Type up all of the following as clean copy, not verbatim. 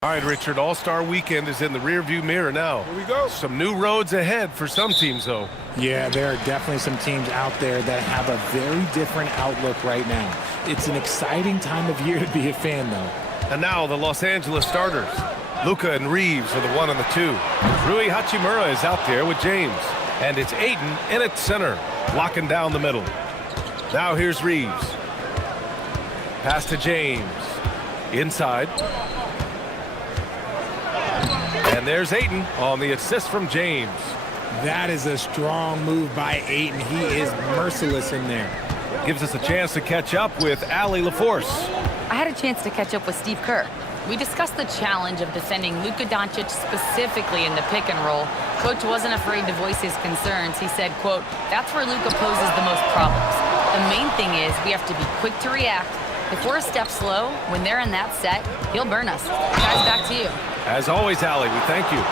All right, Richard, All-Star Weekend is in the rearview mirror now. Here we go. Some new roads ahead for some teams, though. Yeah, there are definitely some teams out there that have a very different outlook right now. It's an exciting time of year to be a fan, though. And now the Los Angeles starters. Luka and Reeves are the 1 and the 2. Rui Hachimura is out there with James. And it's Aiden in at center, locking down the middle. Now here's Reeves. Pass to James. Inside. And there's Aiden on the assist from James. That is a strong move by Aiden. He is merciless in there. Gives us a chance to catch up with Allie LaForce. I had a chance to catch up with Steve Kerr. We discussed the challenge of defending Luka Doncic specifically in the pick and roll. Coach wasn't afraid to voice his concerns. He said, quote, "That's where Luka poses the most problems. The main thing is we have to be quick to react. If we're a step slow, when they're in that set, he'll burn us." Guys, back to you. As always, Allie, we thank you.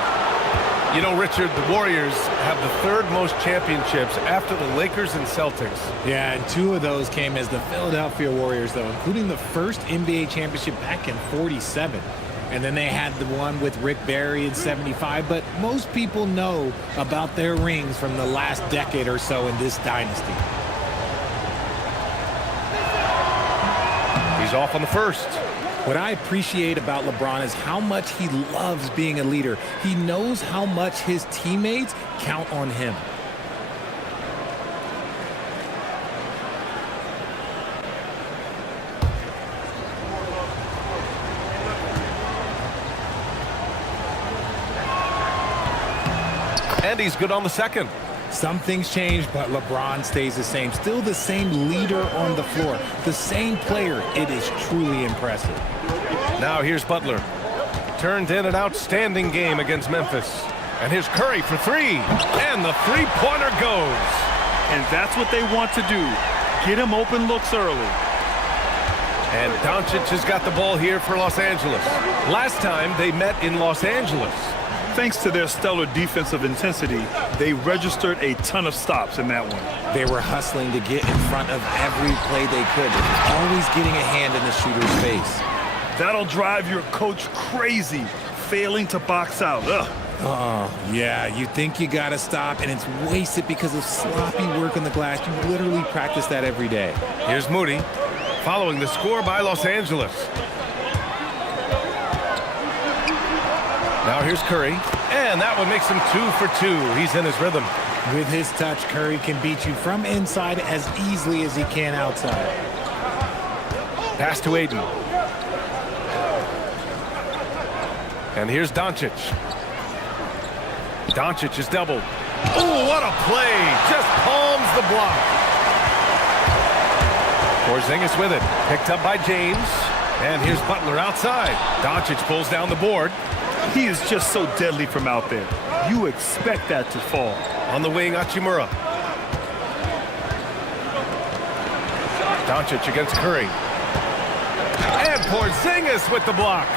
You know, Richard, the Warriors have the 3rd most championships after the Lakers and Celtics. Yeah, and 2 of those came as the Philadelphia Warriors, though, including the first NBA championship back in '47. And then they had the one with Rick Barry in '75. But most people know about their rings from the last decade or so in this dynasty. He's off on the first. What I appreciate about LeBron is how much he loves being a leader. He knows how much his teammates count on him. And he's good on the second. Some things change, but LeBron stays the same. Still the same leader on the floor. The same player. It is truly impressive. Now here's Butler. Turned in an outstanding game against Memphis. And here's Curry for 3. And the three-pointer goes. And that's what they want to do. Get him open looks early. And Doncic has got the ball here for Los Angeles. Last time they met in Los Angeles. Thanks to their stellar defensive intensity, they registered a ton of stops in that one. They were hustling to get in front of every play they could, always getting a hand in the shooter's face. That'll drive your coach crazy, failing to box out. Ugh. Oh, yeah, you think you got to stop, and it's wasted because of sloppy work on the glass. You literally practice that every day. Here's Moody, following the score by Los Angeles. Now here's Curry, and that one makes him 2 for 2. He's in his rhythm. With his touch, Curry can beat you from inside as easily as he can outside. Pass to Aiden. And here's Doncic. Doncic is doubled. Oh, what a play! Just palms the block. Porzingis with it. Picked up by James. And here's Butler outside. Doncic pulls down the board. He is just so deadly from out there. You expect that to fall. On the wing, Hachimura. Doncic against Curry. And Porzingis with the block.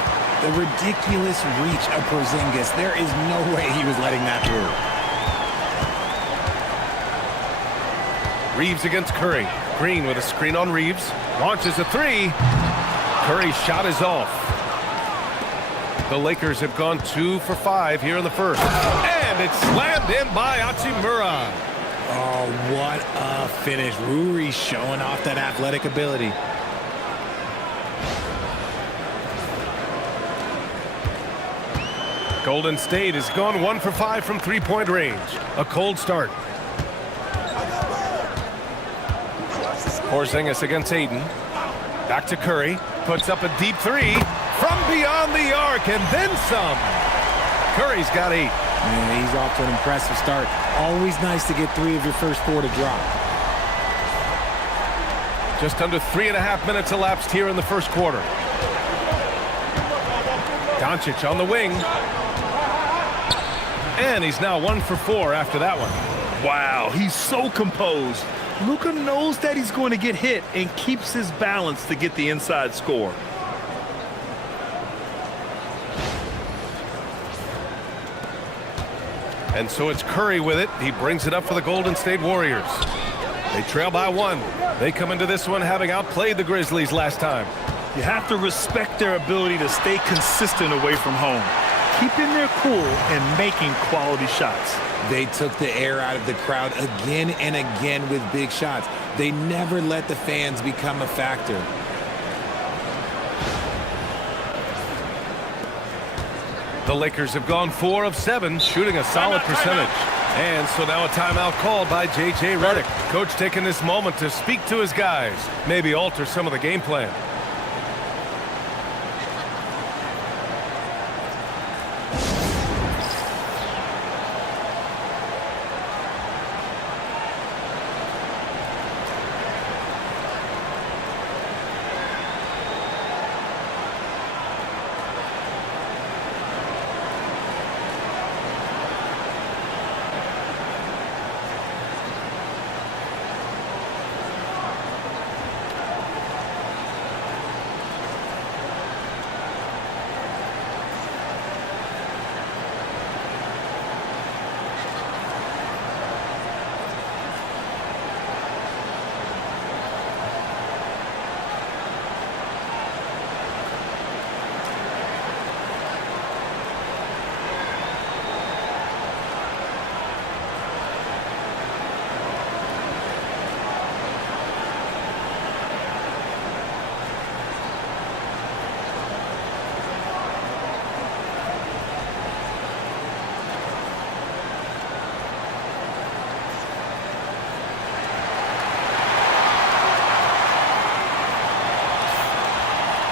The ridiculous reach of Porzingis. There is no way he was letting that through. Reeves against Curry. Green with a screen on Reeves. Launches a 3. Curry's shot is off. The Lakers have gone 2 for 5 here in the first. And it's slammed in by Hachimura. Oh, what a finish. Rui showing off that athletic ability. Golden State has gone 1 for 5 from three-point range. A cold start. Porzingis against Aiden. Back to Curry. Puts up a deep 3 from beyond the arc, and then some. Curry's got 8. Yeah, he's off to an impressive start. Always nice to get 3 of your first 4 to drop. Just under 3.5 minutes elapsed here in the first quarter. Doncic on the wing. And he's now 1 for 4 after that one. Wow, he's so composed. Luka knows that he's going to get hit and keeps his balance to get the inside score. And so it's Curry with it. He brings it up for the Golden State Warriors. They trail by 1. They come into this one having outplayed the Grizzlies last time. You have to respect their ability to stay consistent away from home, keeping their cool and making quality shots. They took the air out of the crowd again and again with big shots. They never let the fans become a factor. The Lakers have gone 4 of 7, shooting a solid percentage. And so now a timeout called by J.J. Redick. Coach taking this moment to speak to his guys, maybe alter some of the game plan.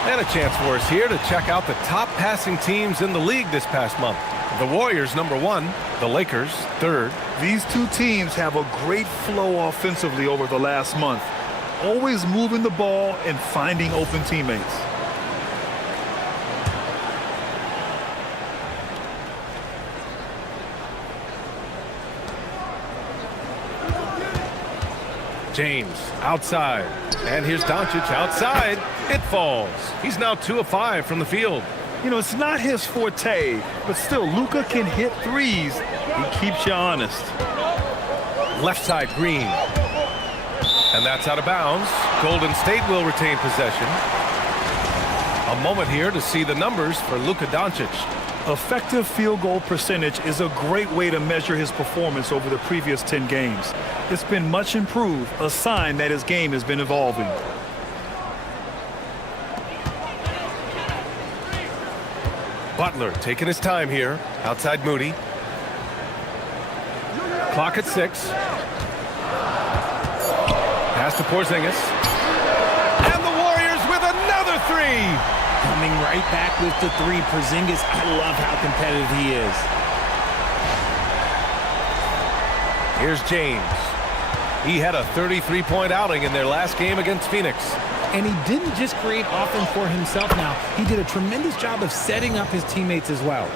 And a chance for us here to check out the top passing teams in the league this past month. The Warriors, #1. The Lakers, 3rd. These two teams have a great flow offensively over the last month, always moving the ball and finding open teammates. James outside. And here's Doncic outside. It falls. He's now 2 of 5 from the field. You know, it's not his forte, but still, Luka can hit threes. He keeps you honest. Left side, Green. And that's out of bounds. Golden State will retain possession. A moment here to see the numbers for Luka Doncic. Effective field goal percentage is a great way to measure his performance over the previous 10 games. It's been much improved, a sign that his game has been evolving. Butler taking his time here. Outside Moody. Clock at 6. Pass to Porzingis. And the Warriors with another 3. Coming right back with the 3. Porzingis, I love how competitive he is. Here's James. He had a 33-point outing in their last game against Phoenix. And he didn't just create offense for himself now. He did a tremendous job of setting up his teammates as well.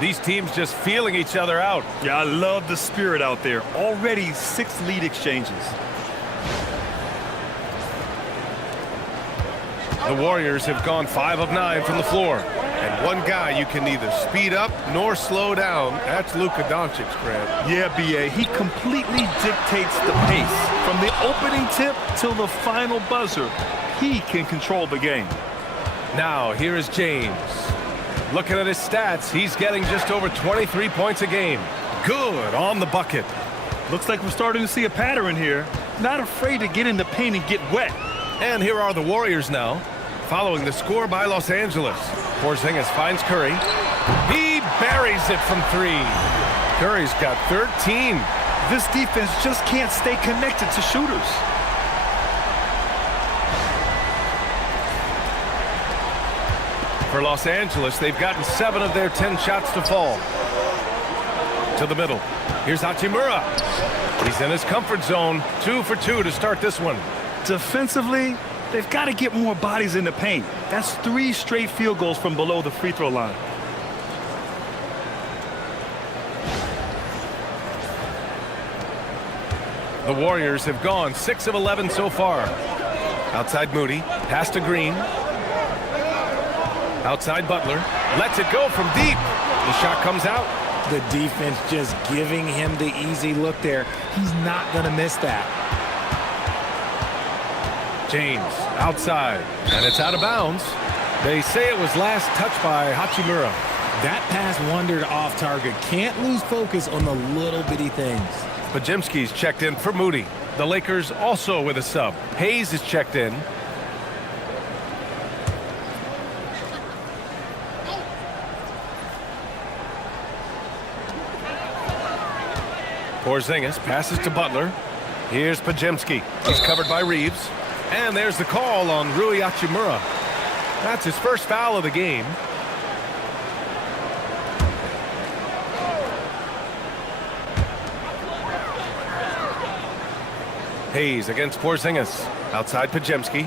These teams just feeling each other out. Yeah, I love the spirit out there. Already 6 lead exchanges. The Warriors have gone 5 of 9 from the floor. And one guy you can neither speed up nor slow down. That's Luka Doncic, Fred. Yeah, B.A., he completely dictates the pace. From the opening tip till the final buzzer, he can control the game. Now, here is James. Looking at his stats, he's getting just over 23 points a game. Good on the bucket. Looks like we're starting to see a pattern here. Not afraid to get in the paint and get wet. And here are the Warriors now, following the score by Los Angeles. Porzingis finds Curry. He buries it from 3. Curry's got 13. This defense just can't stay connected to shooters. For Los Angeles, they've gotten 7 of their 10 shots to fall. To the middle. Here's Hachimura. He's in his comfort zone. 2 for 2 to start this one. Defensively, they've got to get more bodies in the paint. That's 3 straight field goals from below the free throw line. The Warriors have gone 6 of 11 so far. Outside Moody. Pass to Green. Outside Butler. Lets it go from deep. The shot comes out. The defense just giving him the easy look there. He's not going to miss that. James outside, and it's out of bounds. They say it was last touched by Hachimura. That pass wandered off target. Can't lose focus on the little bitty things. Podziemski's checked in for Moody. The Lakers also with a sub. Hayes is checked in. Porzingis passes to Butler. Here's Podziemski. He's covered by Reeves. And there's the call on Rui Hachimura. That's his first foul of the game. Hayes against Porzingis. Outside Podziemski.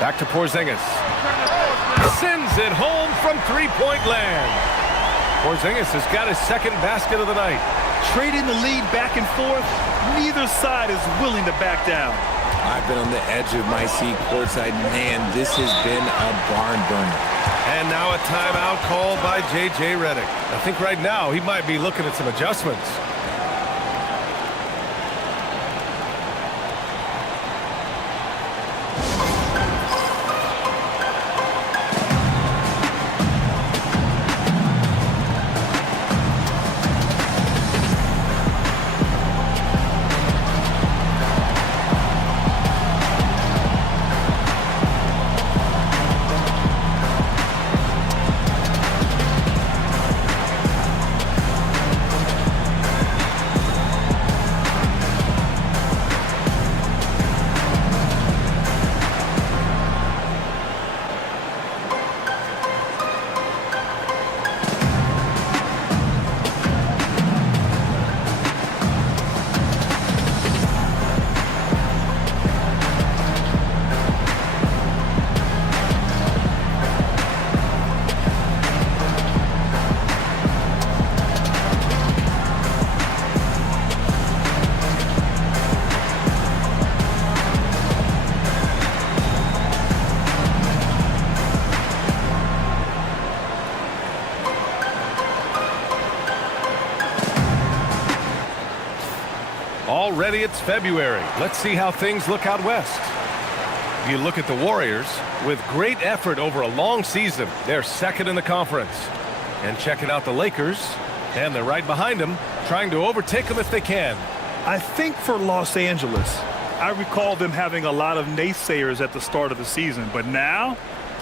Back to Porzingis. Sends it home from three-point land. Porzingis has got his second basket of the night. Trading the lead back and forth, neither side is willing to back down. I've been on the edge of my seat courtside. Man, this has been a barn burner. And now a timeout called by J.J. Redick. I think right now he might be looking at some adjustments. Already it's February. Let's see how things look out west. You look at the Warriors, with great effort over a long season, they're second in the conference. And checking out the Lakers, and they're right behind them, trying to overtake them if they can. I think for Los Angeles, I recall them having a lot of naysayers at the start of the season, but now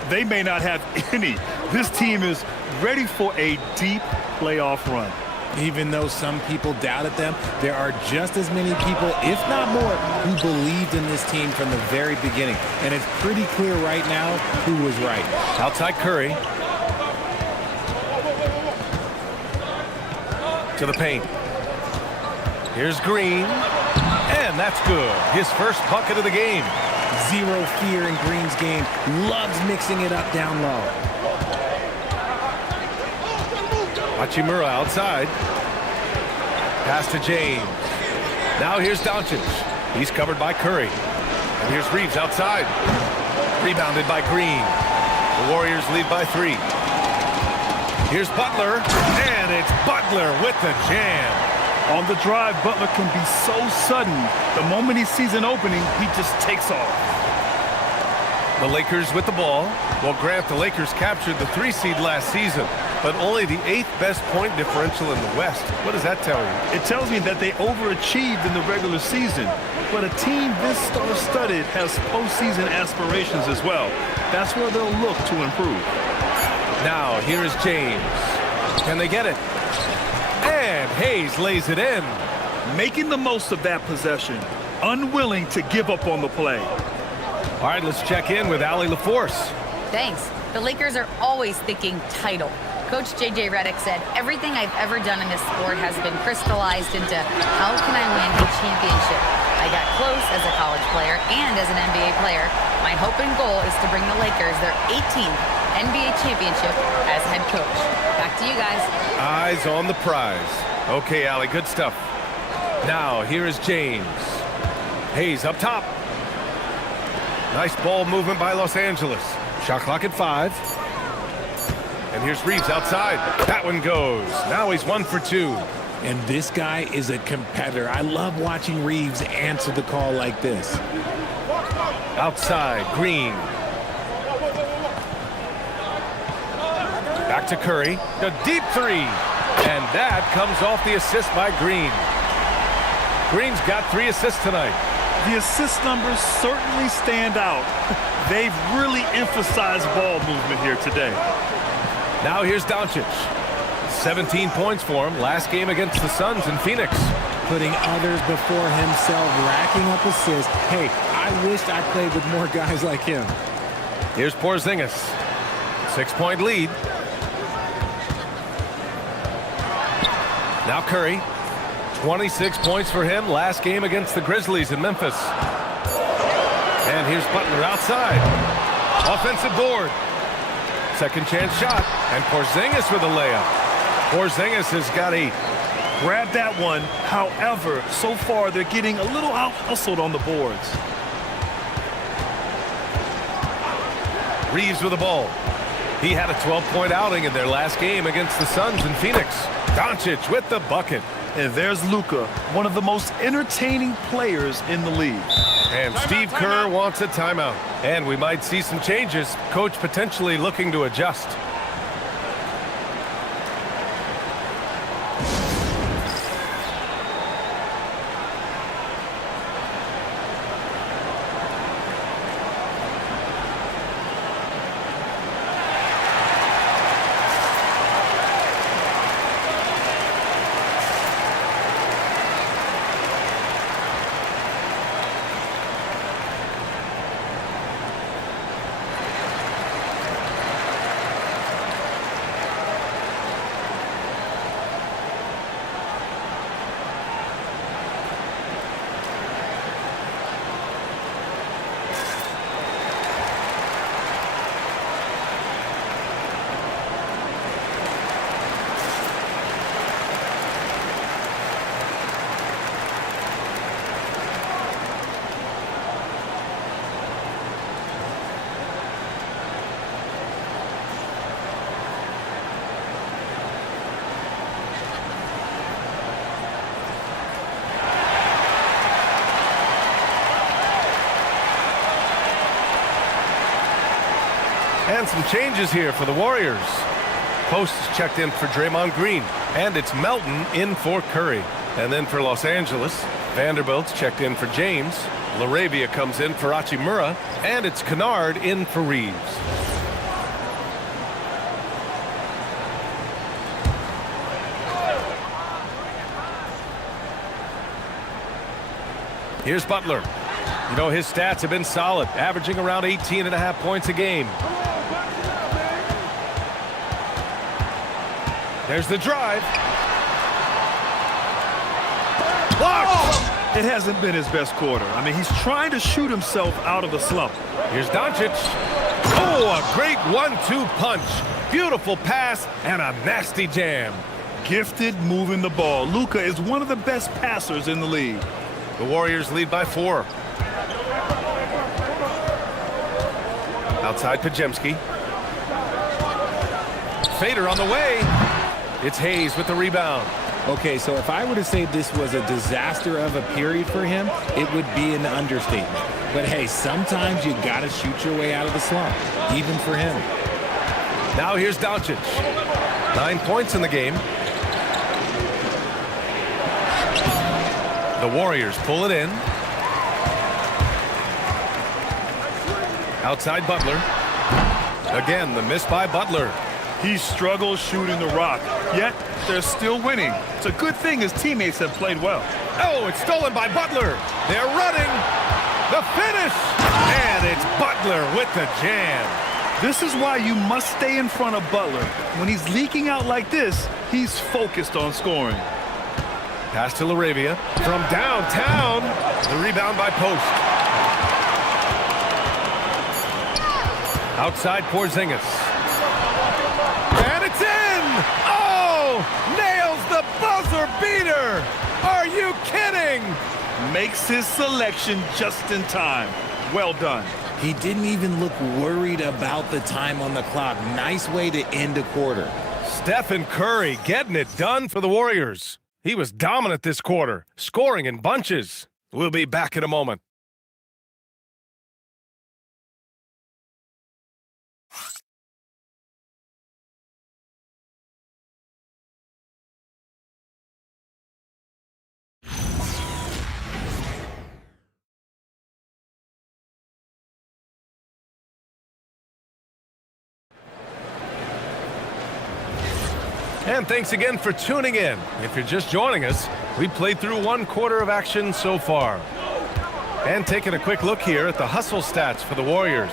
they may not have any. This team is ready for a deep playoff run. Even though some people doubted them, there are just as many people, if not more, who believed in this team from the very beginning. And it's pretty clear right now who was right. Outside Curry. To the paint. Here's Green. And that's good. His first bucket of the game. Zero fear in Green's game. Loves mixing it up down low. Hachimura outside. Pass to James. Now here's Doncic. He's covered by Curry. And here's Reeves outside. Rebounded by Green. The Warriors lead by 3. Here's Butler. And it's Butler with the jam. On the drive, Butler can be so sudden. The moment he sees an opening, he just takes off. The Lakers with the ball. Well, Grant, the Lakers captured the 3 seed last season, but only the 8th best point differential in the West. What does that tell you? It tells me that they overachieved in the regular season, but a team this star-studded has postseason aspirations as well. That's where they'll look to improve. Now, here is James. Can they get it? And Hayes lays it in. Making the most of that possession, unwilling to give up on the play. All right, let's check in with Allie LaForce. Thanks. The Lakers are always thinking title. Coach J.J. Redick said, everything I've ever done in this sport has been crystallized into how can I win a championship. I got close as a college player and as an NBA player. My hope and goal is to bring the Lakers their 18th NBA championship as head coach. Back to you guys. Eyes on the prize. Okay, Allie, good stuff. Now, here is James. Hayes up top. Nice ball movement by Los Angeles. Shot clock at 5. And here's Reeves outside. That one goes. Now he's 1 for 2. And this guy is a competitor. I love watching Reeves answer the call like this. Outside, Green. Back to Curry. A deep three. And that comes off the assist by Green. Green's got 3 assists tonight. The assist numbers certainly stand out. They've really emphasized ball movement here today. Now here's Doncic. 17 points for him last game against the Suns in Phoenix. Putting others before himself, racking up assists. Hey, I wished I played with more guys like him. Here's Porzingis. 6-point lead. Now Curry. 26 points for him last game against the Grizzlies in Memphis. And here's Butler outside. Offensive board. Second chance shot. And Porzingis with a layup. Porzingis has got a grab that one. However, so far they're getting a little out-hustled on the boards. Reeves with the ball. He had a 12-point outing in their last game against the Suns in Phoenix. Doncic with the bucket. And there's Luka, one of the most entertaining players in the league. And Steve Kerr wants a timeout. And we might see some changes. Coach potentially looking to adjust. And some changes here for the Warriors. Post is checked in for Draymond Green. And it's Melton in for Curry. And then for Los Angeles, Vanderbilt's checked in for James. LaRavia comes in for Hachimura. And it's Kennard in for Reeves. Here's Butler. You know, his stats have been solid, averaging around 18.5 points a game. There's the drive. Blocked! It hasn't been his best quarter. I mean, he's trying to shoot himself out of the slump. Here's Doncic. Oh, a great 1-2 punch. Beautiful pass and a nasty jam. Gifted moving the ball. Luka is one of the best passers in the league. The Warriors lead by 4. Outside Pajemski. Fader on the way. It's Hayes with the rebound. Okay, so if I were to say this was a disaster of a period for him, it would be an understatement. But hey, sometimes you got to shoot your way out of the slump, even for him. Now here's Doncic. 9 points in the game. The Warriors pull it in. Outside Butler. Again, the miss by Butler. He struggles shooting the rock, yet they're still winning. It's a good thing his teammates have played well. Oh, it's stolen by Butler. They're running. The finish. And it's Butler with the jam. This is why you must stay in front of Butler. When he's leaking out like this, he's focused on scoring. Pass to LaRavia. From downtown. The rebound by Post. Outside Porzingis. And it's in! Oh! Nails the buzzer beater! Are you kidding? Makes his selection just in time. Well done. He didn't even look worried about the time on the clock. Nice way to end a quarter. Stephen Curry getting it done for the Warriors. He was dominant this quarter, scoring in bunches. We'll be back in a moment. And thanks again for tuning in. If you're just joining us, we played through one quarter of action so far. And taking a quick look here at the hustle stats for the Warriors.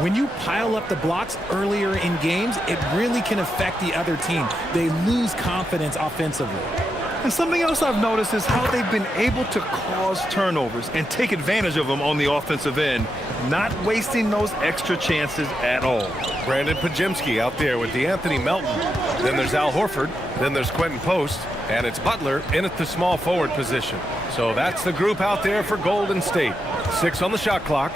When you pile up the blocks earlier in games, it really can affect the other team. They lose confidence offensively. And something else I've noticed is how they've been able to cause turnovers and take advantage of them on the offensive end, not wasting those extra chances at all. Brandon Pajemski out there with DeAnthony Melton. Then there's Al Horford. Then there's Quentin Post. And it's Butler in at the small forward position. So that's the group out there for Golden State. 6 on the shot clock.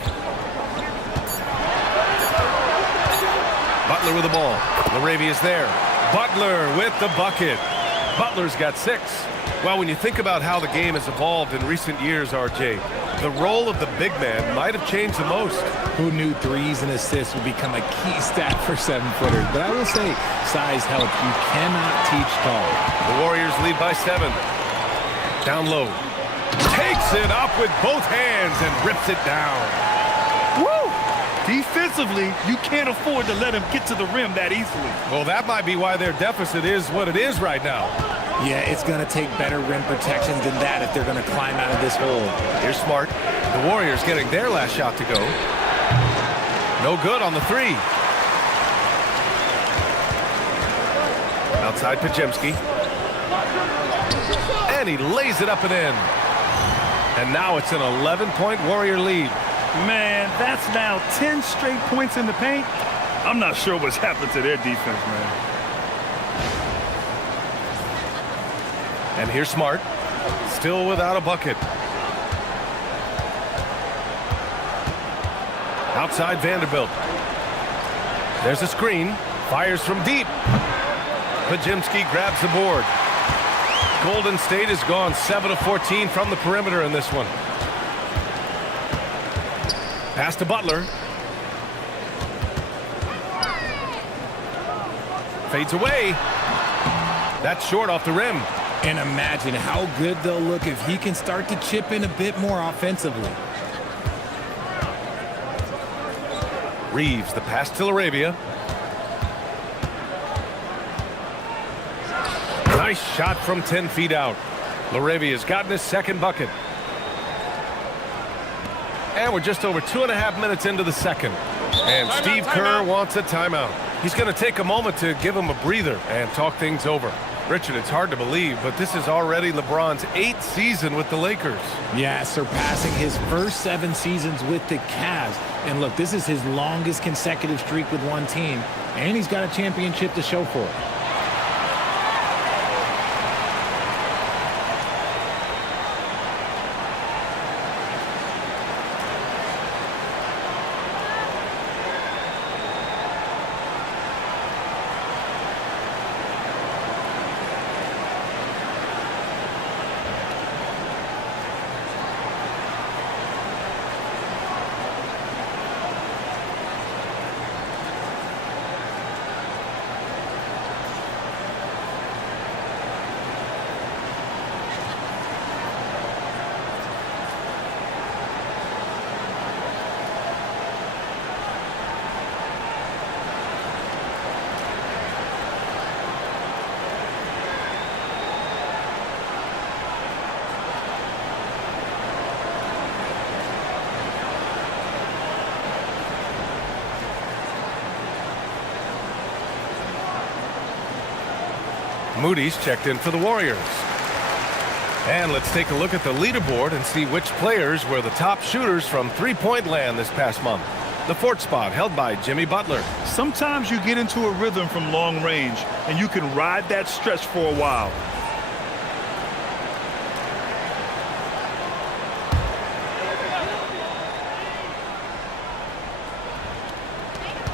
Butler with the ball. Laravia's there. Butler with the bucket. Butler's got 6. Well, when you think about how the game has evolved in recent years, RJ, the role of the big man might have changed the most. Who knew threes and assists would become a key stat for 7-footers? But I will say, size helps. You cannot teach tall. The Warriors lead by 7. Down low. Takes it up with both hands and rips it down. Woo! Defensively, you can't afford to let him get to the rim that easily. Well, that might be why their deficit is what it is right now. Yeah, it's going to take better rim protection than that if they're going to climb out of this hole. Here's Smart. The Warriors getting their last shot to go. No good on the 3. Outside Pajemski. And he lays it up and in. And now it's an 11-point Warrior lead. Man, that's now 10 straight points in the paint. I'm not sure what's happened to their defense, man. And here's Smart. Still without a bucket. Outside Vanderbilt. There's a screen. Fires from deep. Pajemski grabs the board. Golden State has gone 7 of 14 from the perimeter in this one. Pass to Butler. Fades away. That's short off the rim. And imagine how good they'll look if he can start to chip in a bit more offensively. Reeves, the pass to Laravia. Nice shot from 10 feet out. Laravia's gotten his second bucket. And we're just over 2.5 minutes into the second. And Steve Kerr wants a timeout. He's going to take a moment to give him a breather and talk things over. Richard, it's hard to believe, but this is already LeBron's 8th season with the Lakers. Yeah, surpassing his first 7 seasons with the Cavs. And look, this is his longest consecutive streak with one team, and he's got a championship to show for it. Moody's checked in for the Warriors. And let's take a look at the leaderboard and see which players were the top shooters from three-point land this past month. The 4th spot held by Jimmy Butler. Sometimes you get into a rhythm from long range, and you can ride that stretch for a while.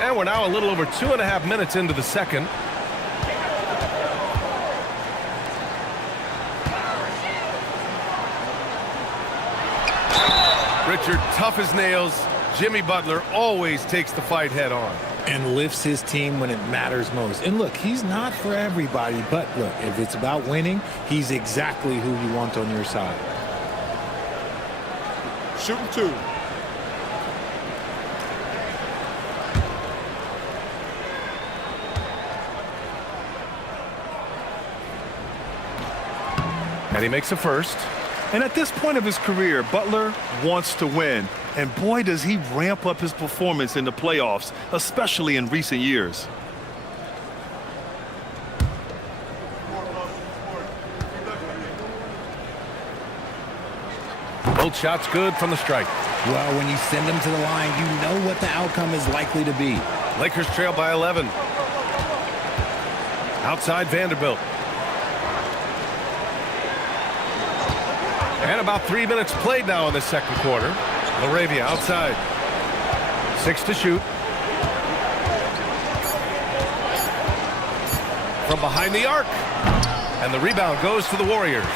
And we're now a little over 2.5 minutes into the second. Tough as nails, Jimmy Butler always takes the fight head on. And lifts his team when it matters most. And look, he's not for everybody, but look, if it's about winning, he's exactly who you want on your side. Shooting 2. And he makes a first. And at this point of his career, Butler wants to win. And boy, does he ramp up his performance in the playoffs, especially in recent years. Both shots good from the strike. Well, when you send him to the line, you know what the outcome is likely to be. Lakers trail by 11. Outside Vanderbilt. And about 3 minutes played now in the second quarter. LaRavia outside. 6 to shoot. From behind the arc. And the rebound goes to the Warriors.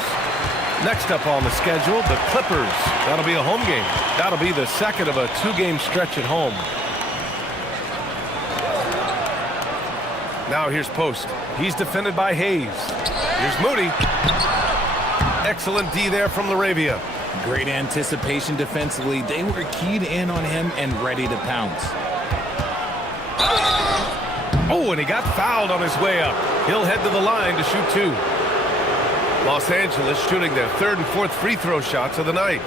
Next up on the schedule, the Clippers. That'll be a home game. That'll be the second of a 2-game stretch at home. Now here's Post. He's defended by Hayes. Here's Moody. Excellent D there from LaRavia. Great anticipation defensively. They were keyed in on him and ready to pounce. Oh, and he got fouled on his way up. He'll head to the line to shoot 2. Los Angeles shooting their 3rd and 4th free throw shots of the night.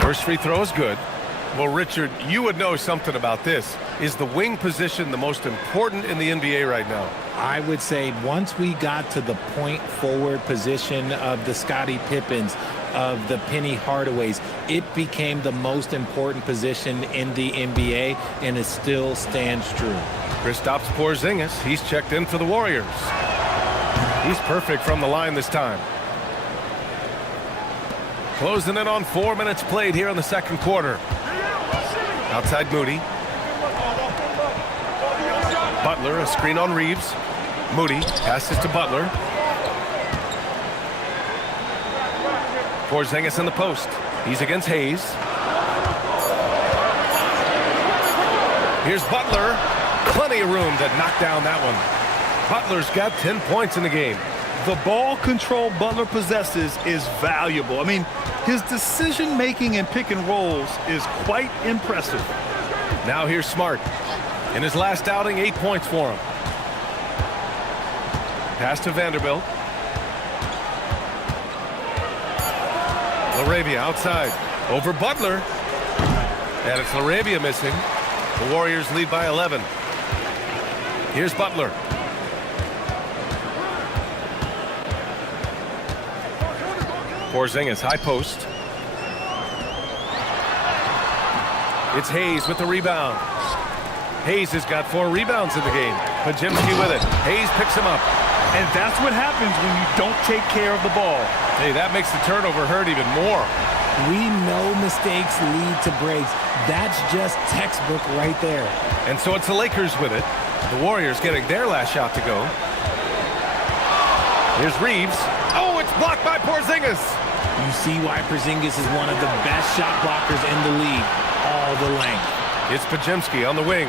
First free throw is good. Well, Richard, you would know something about this. Is the wing position the most important in the NBA right now? I would say once we got to the point forward position of the Scottie Pippens, of the Penny Hardaways, it became the most important position in the NBA, and it still stands true. Kristaps Porzingis, he's checked in for the Warriors. He's perfect from the line this time. Closing in on 4 minutes played here in the second quarter. Outside Moody. Butler, a screen on Reeves. Moody passes to Butler. Porzingis in the post. He's against Hayes. Here's Butler. Plenty of room to knock down that one. Butler's got 10 points in the game. The ball control Butler possesses is valuable. I mean, his decision-making in pick and rolls is quite impressive. Now here's Smart. In his last outing, 8 points for him. Pass to Vanderbilt. LaRavia outside. Over Butler. And it's LaRavia missing. The Warriors lead by 11. Here's Butler. Porzingis, high post. It's Hayes with the rebound. Hayes has got 4 rebounds in the game. Pajimski with it. Hayes picks him up. And that's what happens when you don't take care of the ball. Hey, that makes the turnover hurt even more. We know mistakes lead to breaks. That's just textbook right there. And so it's the Lakers with it. The Warriors getting their last shot to go. Here's Reeves. Oh, it's blocked by Porzingis. You see why Porzingis is one of the best shot blockers in the league. All the length. It's Pajimski on the wing.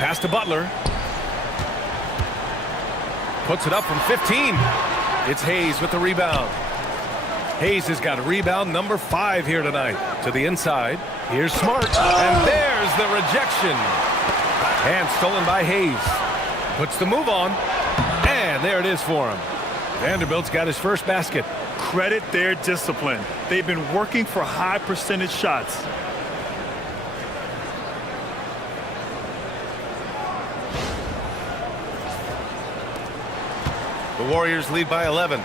Pass to Butler. Puts it up from 15. It's Hayes with the rebound. Hayes has got a rebound number 5 here tonight. To the inside. Here's Smart. And there's the rejection. And stolen by Hayes. Puts the move on. And there it is for him. Vanderbilt's got his first basket. Credit their discipline. They've been working for high percentage shots. The Warriors lead by 11.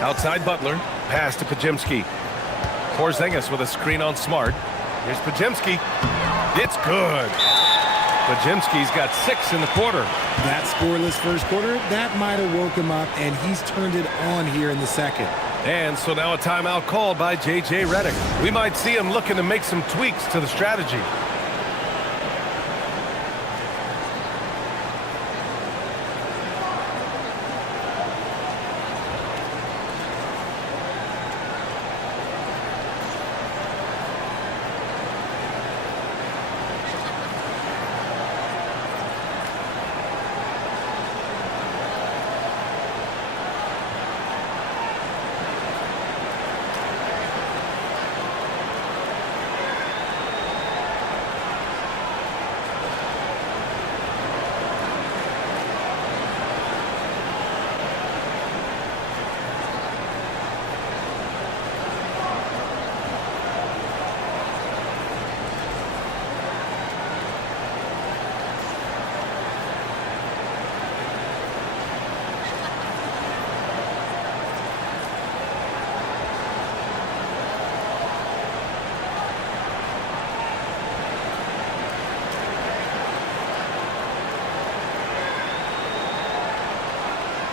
Outside Butler. Pass to Pajimski. Porzingis with a screen on Smart. Here's Pajimski. It's good. Podziemski's got 6 in the quarter. That scoreless first quarter, that might have woke him up, and he's turned it on here in the second. And so now a timeout called by J.J. Redick. We might see him looking to make some tweaks to the strategy.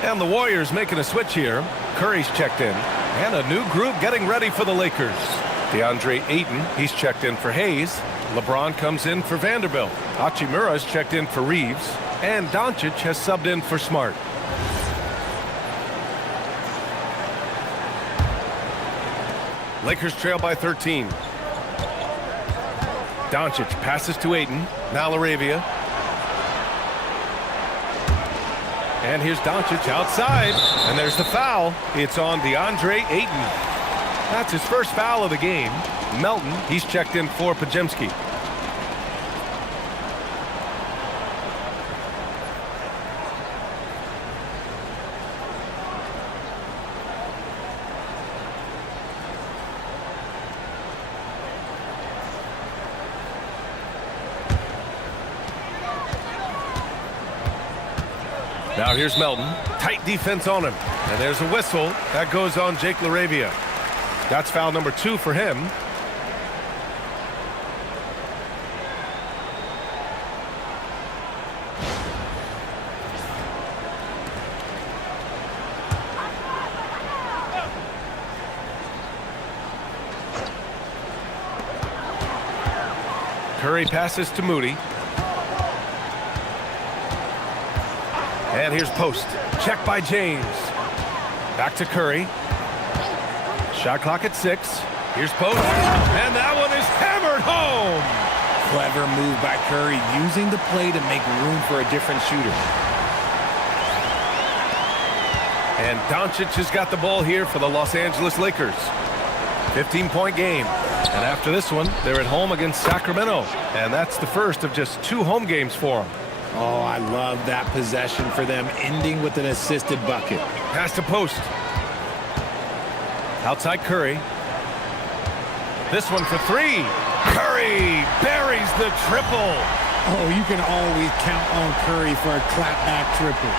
And the Warriors making a switch here. Curry's checked in. And a new group getting ready for the Lakers. DeAndre Ayton, he's checked in for Hayes. LeBron comes in for Vanderbilt. Hachimura's checked in for Reeves. And Doncic has subbed in for Smart. Lakers trail by 13. Doncic passes to Ayton. Now LaRavia. And here's Doncic outside. And there's the foul. It's on DeAndre Ayton. That's his first foul of the game. Melton, he's checked in for Podziemski. Now here's Melton. Tight defense on him. And there's a whistle. That goes on Jake LaRavia. That's foul number 2 for him. Curry passes to Moody. And here's Post. Check by James. Back to Curry. Shot clock at 6. Here's Post. And that one is hammered home. Clever move by Curry, using the play to make room for a different shooter. And Doncic has got the ball here for the Los Angeles Lakers. 15-point game. And after this one, they're at home against Sacramento. And that's the first of just 2 home games for them. Oh, I love that possession for them, ending with an assisted bucket. Pass to Post. Outside Curry. This one for 3. Curry buries the triple. Oh, you can always count on Curry for a clapback triple.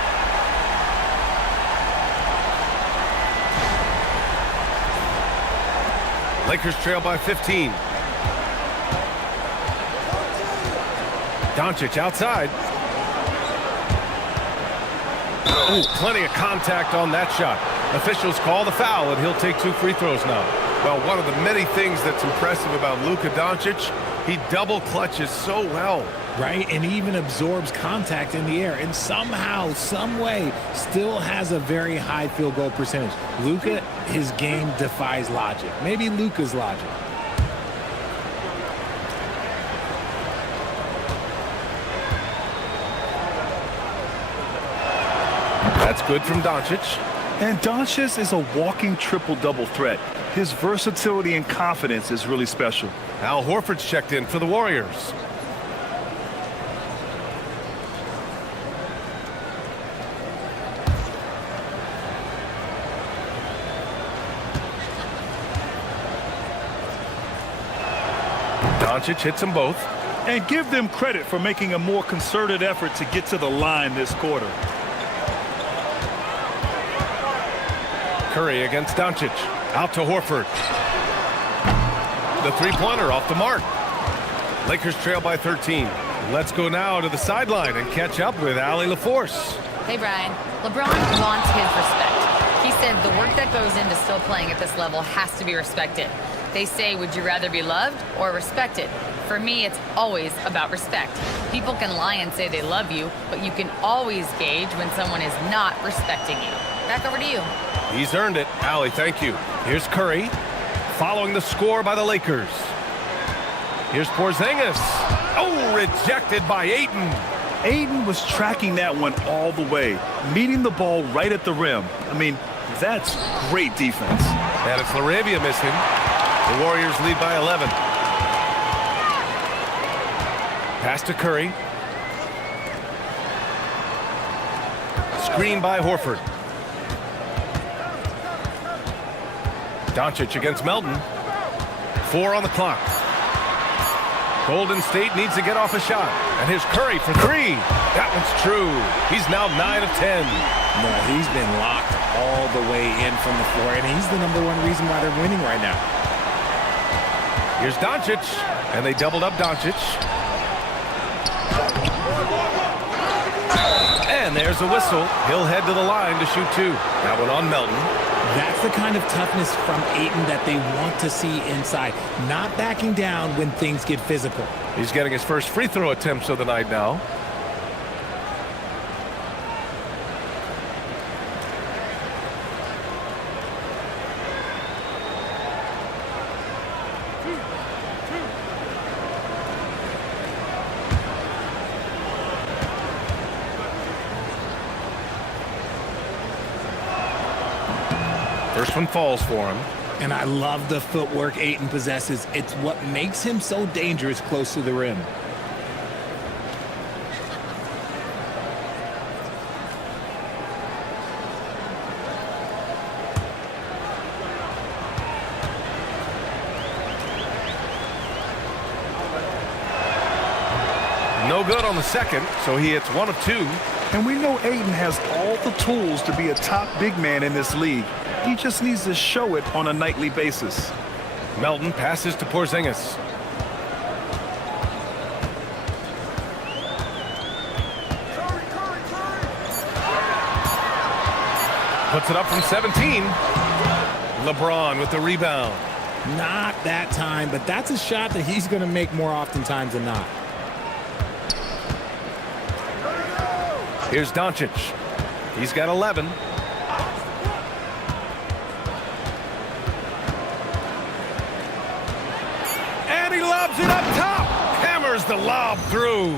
Lakers trail by 15. Doncic outside. Oh, plenty of contact on that shot. Officials call the foul, and he'll take 2 free throws now. Well, one of the many things that's impressive about Luka Doncic, he double clutches so well. Right, and he even absorbs contact in the air, and somehow, some way, still has a very high field goal percentage. Luka, his game defies logic. Maybe Luka's logic. That's good from Doncic. And Doncic is a walking triple-double threat. His versatility and confidence is really special. Al Horford's checked in for the Warriors. Doncic hits them both. And give them credit for making a more concerted effort to get to the line this quarter. Curry against Doncic. Out to Horford. The three-pointer off the mark. Lakers trail by 13. Let's go now to the sideline and catch up with Allie LaForce. Hey, Brian. LeBron wants his respect. He said the work that goes into still playing at this level has to be respected. They say, would you rather be loved or respected? For me, it's always about respect. People can lie and say they love you, but you can always gauge when someone is not respecting you. Back over to you. He's earned it. Allie, thank you. Here's Curry, following the score by the Lakers. Here's Porzingis. Oh, rejected by Ayton. Aiden was tracking that one all the way, meeting the ball right at the rim. I mean, that's great defense. And it's LaRavia missing. The Warriors lead by 11. Pass to Curry. Screen by Horford. Doncic against Melton. 4 on the clock. Golden State needs to get off a shot. And here's Curry for 3. That one's true. He's now 9 of 10. No, he's been locked all the way in from the floor, and he's the #1 reason why they're winning right now. Here's Doncic, and they doubled up Doncic. And there's a whistle. He'll head to the line to shoot 2. That one on Melton. That's the kind of toughness from Ayton that they want to see inside. Not backing down when things get physical. He's getting his first free throw attempts of the night now. First one falls for him. And I love the footwork Ayton possesses. It's what makes him so dangerous close to the rim. No good on the second, so he hits 1 of 2. And we know Aiden has all the tools to be a top big man in this league. He just needs to show it on a nightly basis. Melton passes to Porzingis. Puts it up from 17. LeBron with the rebound. Not that time, but that's a shot that he's going to make more oftentimes than not. Here's Doncic. He's got 11. And he lobs it up top. Hammers the lob through.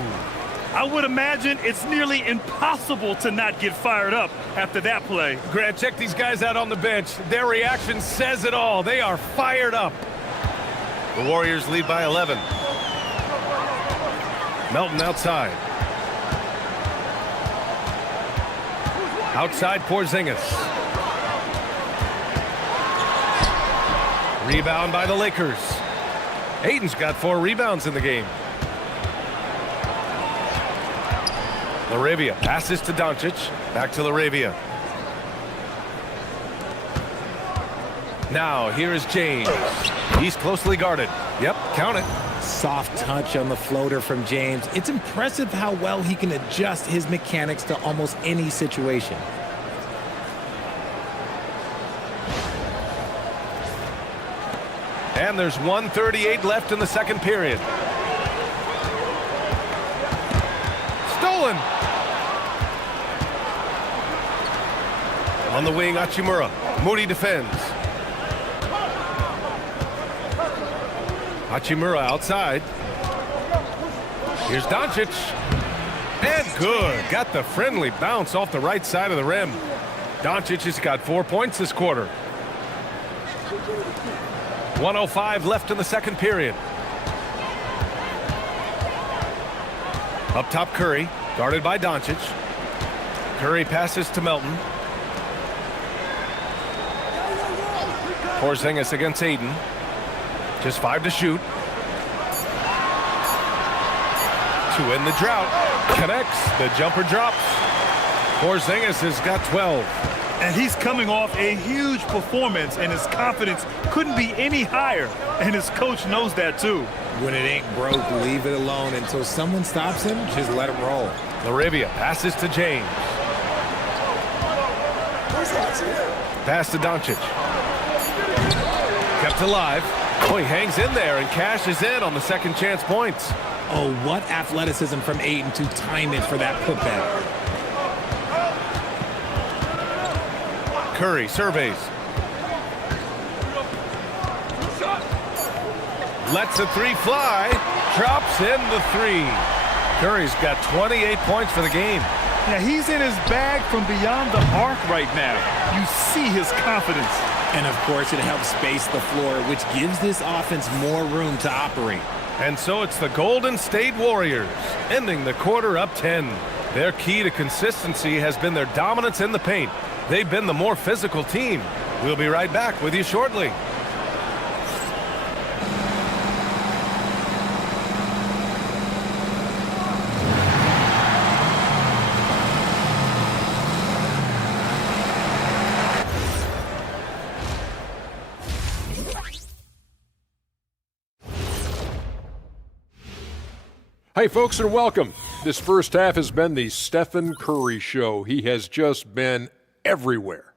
I would imagine it's nearly impossible to not get fired up after that play. Grant, check these guys out on the bench. Their reaction says it all. They are fired up. The Warriors lead by 11. Melton outside. Outside Porzingis. Rebound by the Lakers. Ayton's got 4 rebounds in the game. LaRavia passes to Doncic. Back to LaRavia. Now here is James. He's closely guarded. Yep, count it. Soft touch on the floater from James. It's impressive how well he can adjust his mechanics to almost any situation. And there's 1:38 left in the second period. Stolen. On the wing, Hachimura. Moody defends. Hachimura outside. Here's Doncic. And good. Got the friendly bounce off the right side of the rim. Doncic has got 4 points this quarter. 1:05 left in the second period. Up top, Curry, guarded by Doncic. Curry passes to Melton. Porzingis against Ayton. Just 5 to shoot. To end the drought. Connects. The jumper drops. Porzingis has got 12. And he's coming off a huge performance, and his confidence couldn't be any higher. And his coach knows that, too. When it ain't broke, leave it alone until someone stops him. Just let him roll. Laravia passes to James. Pass to Doncic. Kept alive. Oh, he hangs in there and cashes in on the second chance points. Oh, what athleticism from Ayton to time it for that putback. Curry surveys. Lets a three fly. Drops in the three. Curry's got 28 points for the game. Yeah, he's in his bag from beyond the arc right now. You see his confidence. And, of course, it helps space the floor, which gives this offense more room to operate. And so it's the Golden State Warriors, ending the quarter up 10. Their key to consistency has been their dominance in the paint. They've been the more physical team. We'll be right back with you shortly. Hey, folks, and welcome. This first half has been the Stephen Curry show. He has just been everywhere.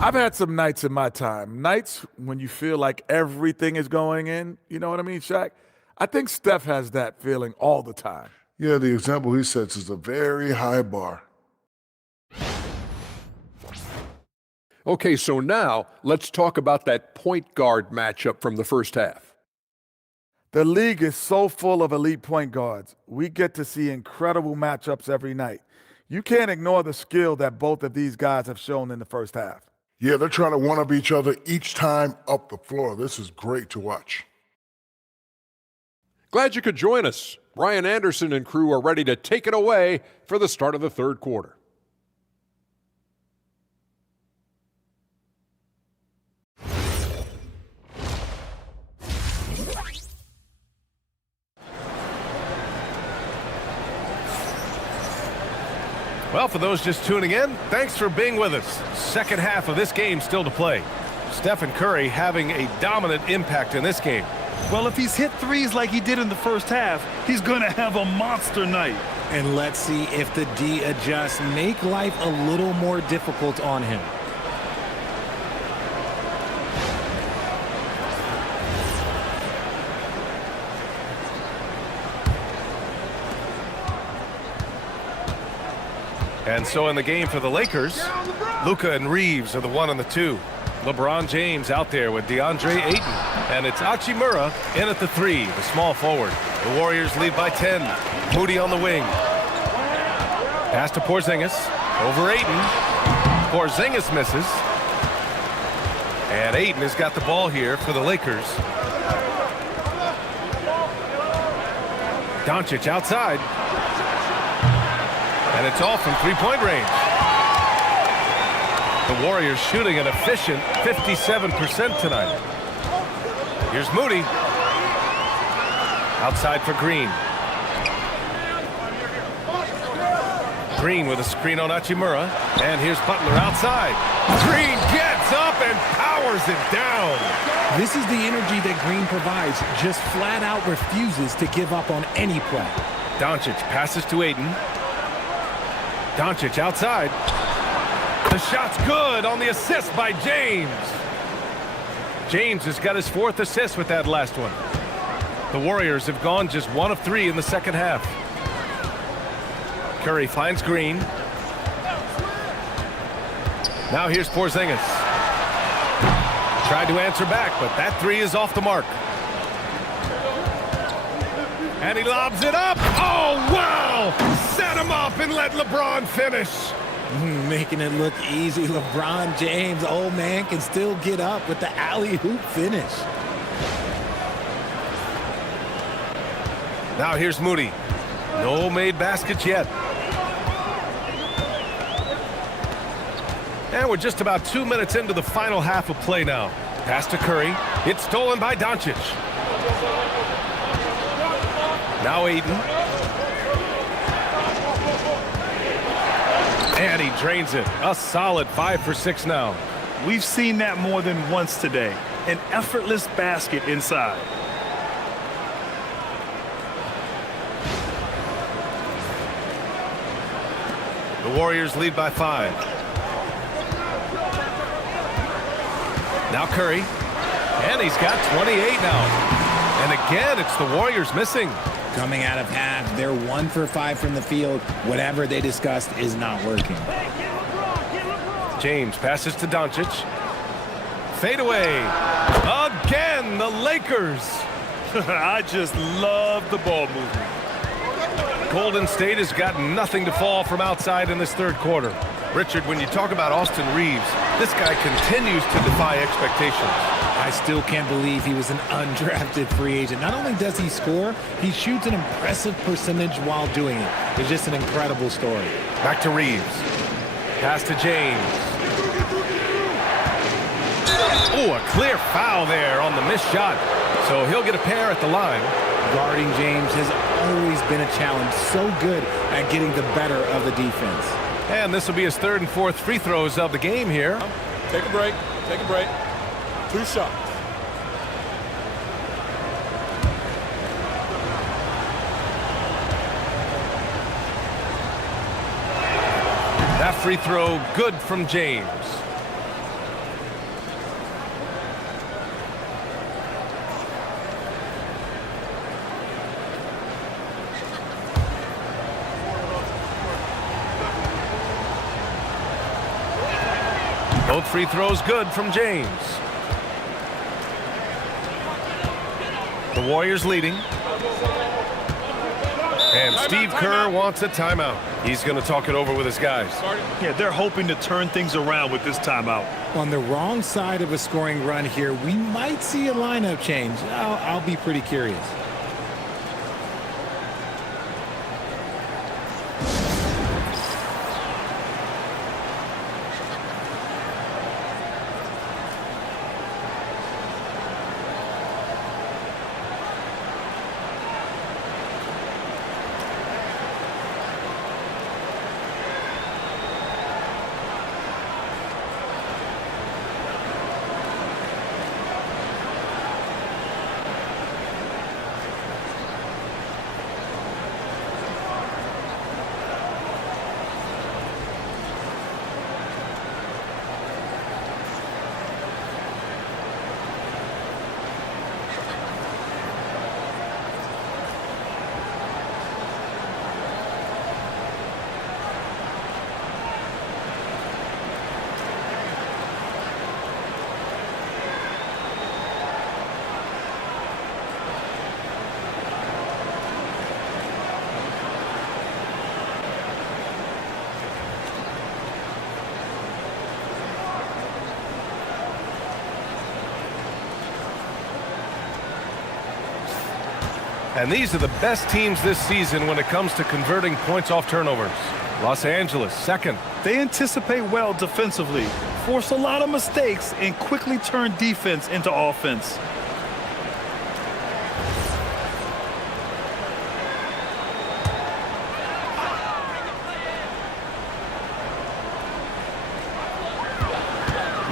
I've had some nights in my time. Nights when you feel like everything is going in. You know what I mean, Shaq? I think Steph has that feeling all the time. Yeah, the example he sets is a very high bar. Okay, so now let's talk about that point guard matchup from the first half. The league is so full of elite point guards. We get to see incredible matchups every night. You can't ignore the skill that both of these guys have shown in the first half. Yeah, they're trying to one-up each other each time up the floor. This is great to watch. Glad you could join us. Brian Anderson and crew are ready to take it away for the start of the third quarter. Well, for those just tuning in, thanks for being with us. Second half of this game still to play. Stephen Curry having a dominant impact in this game. Well, if he's hit threes like he did in the first half, he's going to have a monster night. And let's see if the D adjusts, make life a little more difficult on him. And so in the game for the Lakers, Luka and Reeves are the 1 and the 2. LeBron James out there with DeAndre Ayton. And it's Hachimura in at the 3, the small forward. The Warriors lead by 10. Moody on the wing. Pass to Porzingis. Over Ayton. Porzingis misses. And Ayton has got the ball here for the Lakers. Doncic outside. And it's off from three-point range. The Warriors shooting an efficient 57% tonight. Here's Moody. Outside for Green. Green with a screen on Hachimura. And here's Butler outside. Green gets up and powers it down. This is the energy that Green provides. Just flat out refuses to give up on any play. Doncic passes to Ayton. Doncic outside. The shot's good on the assist by James. James has got his 4th assist with that last one. The Warriors have gone just 1 of 3 in the second half. Curry finds Green. Now here's Porzingis. Tried to answer back, but that 3 is off the mark. And he lobs it up. Oh, wow! Set him up and let LeBron finish. Making it look easy. LeBron James, old man, can still get up with the alley-oop finish. Now here's Moody. No made baskets yet. And we're just about 2 minutes into the final half of play now. Pass to Curry. It's stolen by Doncic. Now Ayton. drains it. A solid 5 for 6 now. We've seen that more than once today. An effortless basket inside. The Warriors lead by 5. Now Curry. And he's got 28 now. And again, it's the Warriors missing. Coming out of half, they're 1 for 5 from the field. Whatever they discussed is not working. James passes to Doncic. Fade away. Again, the Lakers. I just love the ball movement. Golden State has got nothing to fall from outside in this third quarter. Richard, when you talk about Austin Reeves, this guy continues to defy expectations. I still can't believe he was an undrafted free agent. Not only does he score, he shoots an impressive percentage while doing it. It's just an incredible story. Back to Reeves. Pass to James. Oh, a clear foul there on the missed shot. So he'll get a pair at the line. Guarding James has always been a challenge. So good at getting the better of the defense. And this will be his 3rd and 4th free throws of the game here. Take a break. Take a break. 2 shots. That free throw good from James. Both free throws good from James. The Warriors leading. And Steve Kerr wants a timeout. He's going to talk it over with his guys. Yeah, they're hoping to turn things around with this timeout. On the wrong side of a scoring run here, we might see a lineup change. I'll be pretty curious. And these are the best teams this season when it comes to converting points off turnovers. Los Angeles, 2nd. They anticipate well defensively, force a lot of mistakes, and quickly turn defense into offense.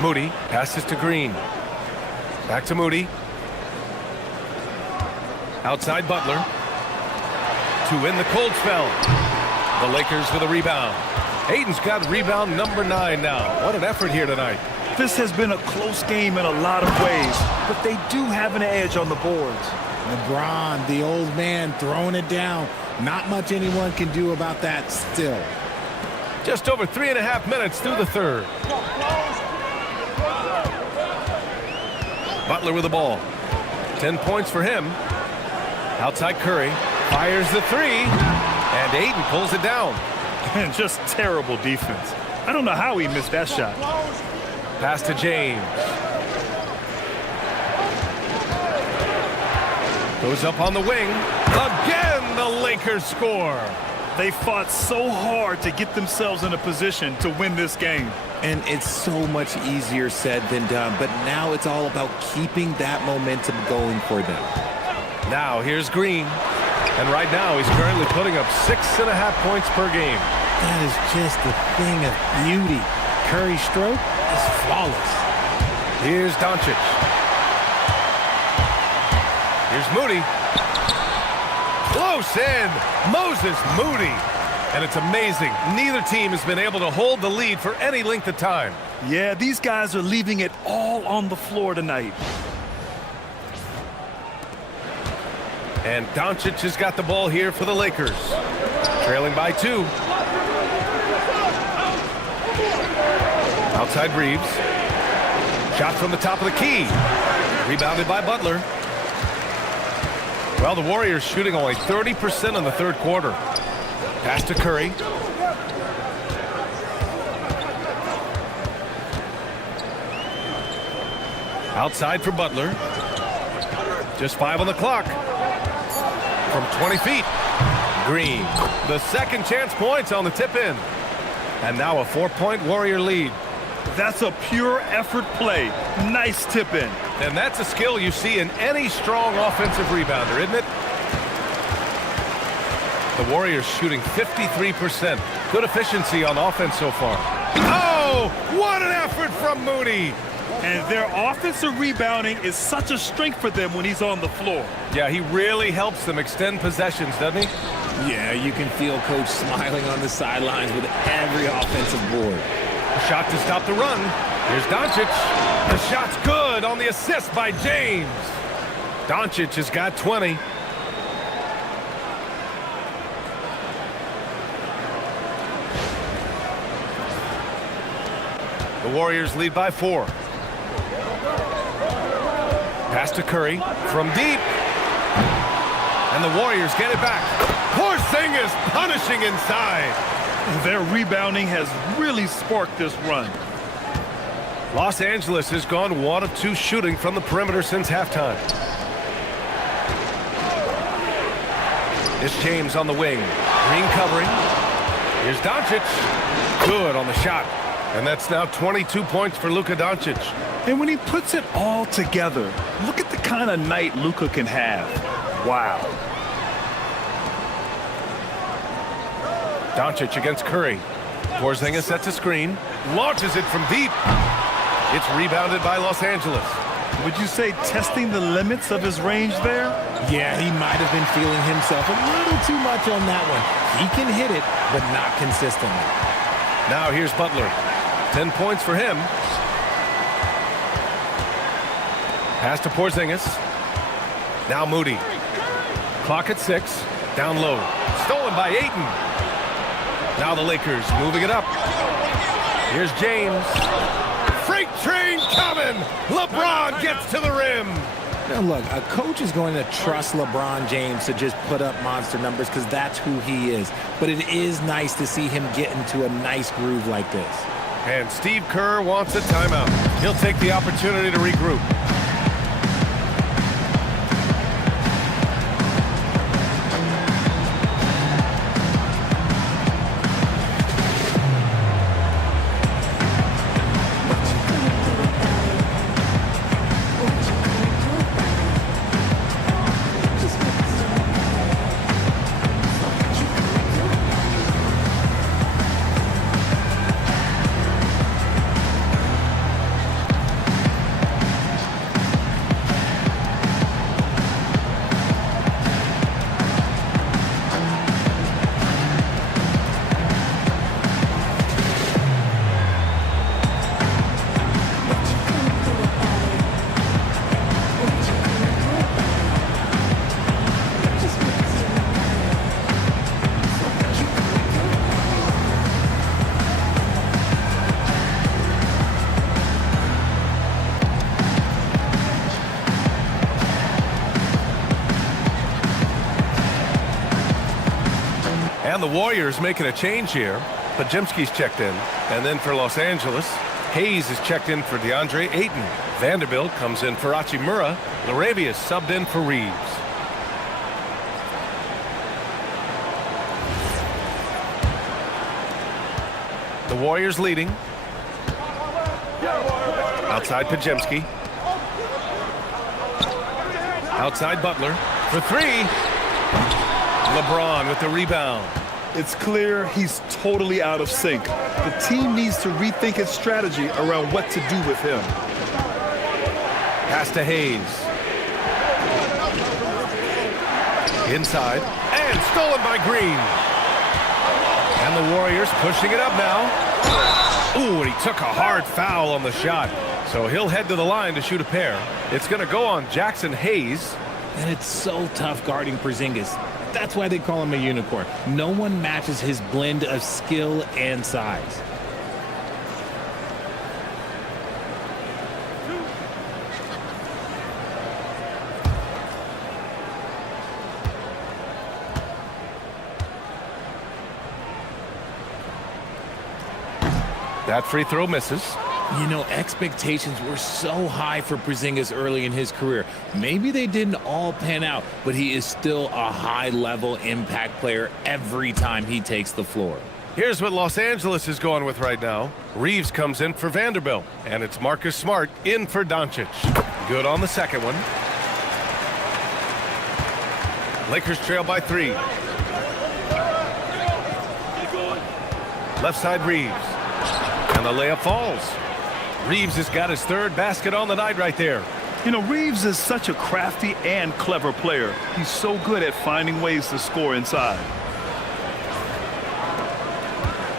Moody passes to Green. Back to Moody. Outside Butler. To win the cold spell. The Lakers with a rebound. Ayton's got rebound number 9 now. What an effort here tonight. This has been a close game in a lot of ways, but they do have an edge on the boards. LeBron, the old man, throwing it down. Not much anyone can do about that still. Just over 3.5 minutes through the third. Butler with the ball. 10 points for him. Outside Curry. Fires the 3. And Ayton pulls it down. And just terrible defense. I don't know how he missed that shot. Pass to James. Goes up on the wing. Again, the Lakers score. They fought so hard to get themselves in a position to win this game. And it's so much easier said than done, but now it's all about keeping that momentum going for them. Now here's Green. And right now he's currently putting up 6.5 points per game. That is just a thing of beauty. Curry's stroke is flawless. Here's Doncic. Here's Moody. Close in. Moses Moody. And it's amazing. Neither team has been able to hold the lead for any length of time. Yeah, these guys are leaving it all on the floor tonight. And Doncic has got the ball here for the Lakers. Trailing by 2. Outside Reeves. Shot from the top of the key. Rebounded by Butler. Well, the Warriors shooting only 30% in the third quarter. Pass to Curry. Outside for Butler. Just 5 on the clock. From 20 feet. Green. The second chance points on the tip-in. And now a 4-point Warrior lead. That's a pure effort play. Nice tip-in. And that's a skill you see in any strong offensive rebounder, isn't it? The Warriors shooting 53%. Good efficiency on offense so far. Oh, what an effort from Moody. And their offensive rebounding is such a strength for them when he's on the floor. Yeah, he really helps them extend possessions, doesn't he? Yeah, you can feel Coach smiling on the sidelines with every offensive board. Shot to stop the run. Here's Doncic. The shot's good on the assist by James. Doncic has got 20. The Warriors lead by 4. Pass to Curry from deep. And the Warriors get it back. Porzingis punishing inside. Their rebounding has really sparked this run. Los Angeles has gone 1 of 2 shooting from the perimeter since halftime. It's James on the wing. Green covering. Here's Doncic. Good on the shot. And that's now 22 points for Luka Doncic. And when he puts it all together, look at the kind of night Luka can have. Wow. Doncic against Curry. Porzingis sets a screen. Launches it from deep. It's rebounded by Los Angeles. Would you say testing the limits of his range there? Yeah, he might have been feeling himself a little too much on that one. He can hit it, but not consistently. Now here's Butler. 10 points for him. Pass to Porzingis. Now Moody. Clock at 6. Down low. Stolen by Ayton. Now the Lakers moving it up. Here's James. Freight train coming. LeBron gets to the rim. Now look, a coach is going to trust LeBron James to just put up monster numbers because that's who he is. But it is nice to see him get into a nice groove like this. And Steve Kerr wants a timeout. He'll take the opportunity to regroup. And the Warriors making a change here. Pajemski's checked in. And then for Los Angeles, Hayes is checked in for DeAndre Ayton. Vanderbilt comes in for Hachimura. Laravius subbed in for Reeves. The Warriors leading. Outside Pajemski. Outside Butler for 3. LeBron with the rebound. It's clear he's totally out of sync. The team needs to rethink its strategy around what to do with him. Pass to Hayes. Inside. And stolen by Green. And the Warriors pushing it up now. Ooh, and he took a hard foul on the shot. So he'll head to the line to shoot a pair. It's going to go on Jackson Hayes. And it's so tough guarding Porzingis. That's why they call him a unicorn. No one matches his blend of skill and size. That free throw misses. You know, expectations were so high for Porzingis early in his career. Maybe they didn't all pan out, but he is still a high-level impact player every time he takes the floor. Here's what Los Angeles is going with right now. Reeves comes in for Vanderbilt, and it's Marcus Smart in for Doncic. Good on the second one. Lakers trail by 3. Left side Reeves. And the layup falls. Reeves has got his third basket on the night right there. You know, Reeves is such a crafty and clever player. He's so good at finding ways to score inside.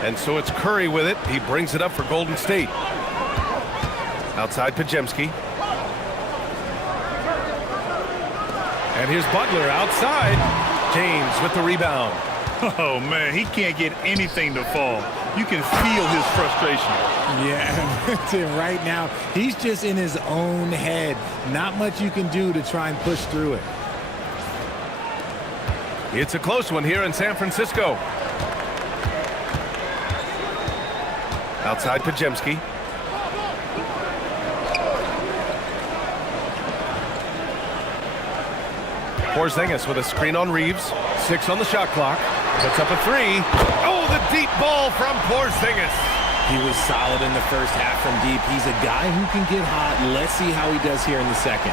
And so it's Curry with it. He brings it up for Golden State. Outside Pajemski. And here's Butler outside. James with the rebound. Oh, man, he can't get anything to fall. You can feel his frustration. Yeah, Tim, right now, he's just in his own head. Not much you can do to try and push through it. It's a close one here in San Francisco. Outside Pajemski. Porzingis with a screen on Reeves. 6 on the shot clock. Puts up a 3. Oh, the deep ball from Porzingis. He was solid in the first half from deep. He's a guy who can get hot. Let's see how he does here in the second.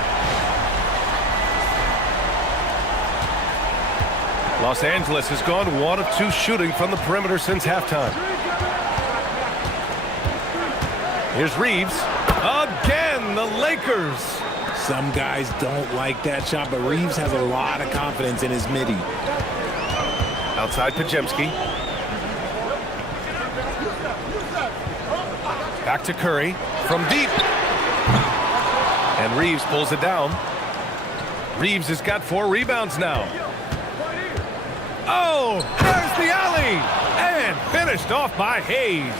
Los Angeles has gone 1 of 2 shooting from the perimeter since halftime. Here's Reeves. Again, the Lakers. Some guys don't like that shot, but Reeves has a lot of confidence in his midi. Outside Pajemski. Back to Curry from deep. And Reeves pulls it down. Reeves has got 4 rebounds now. Oh, there's the alley. And finished off by Hayes.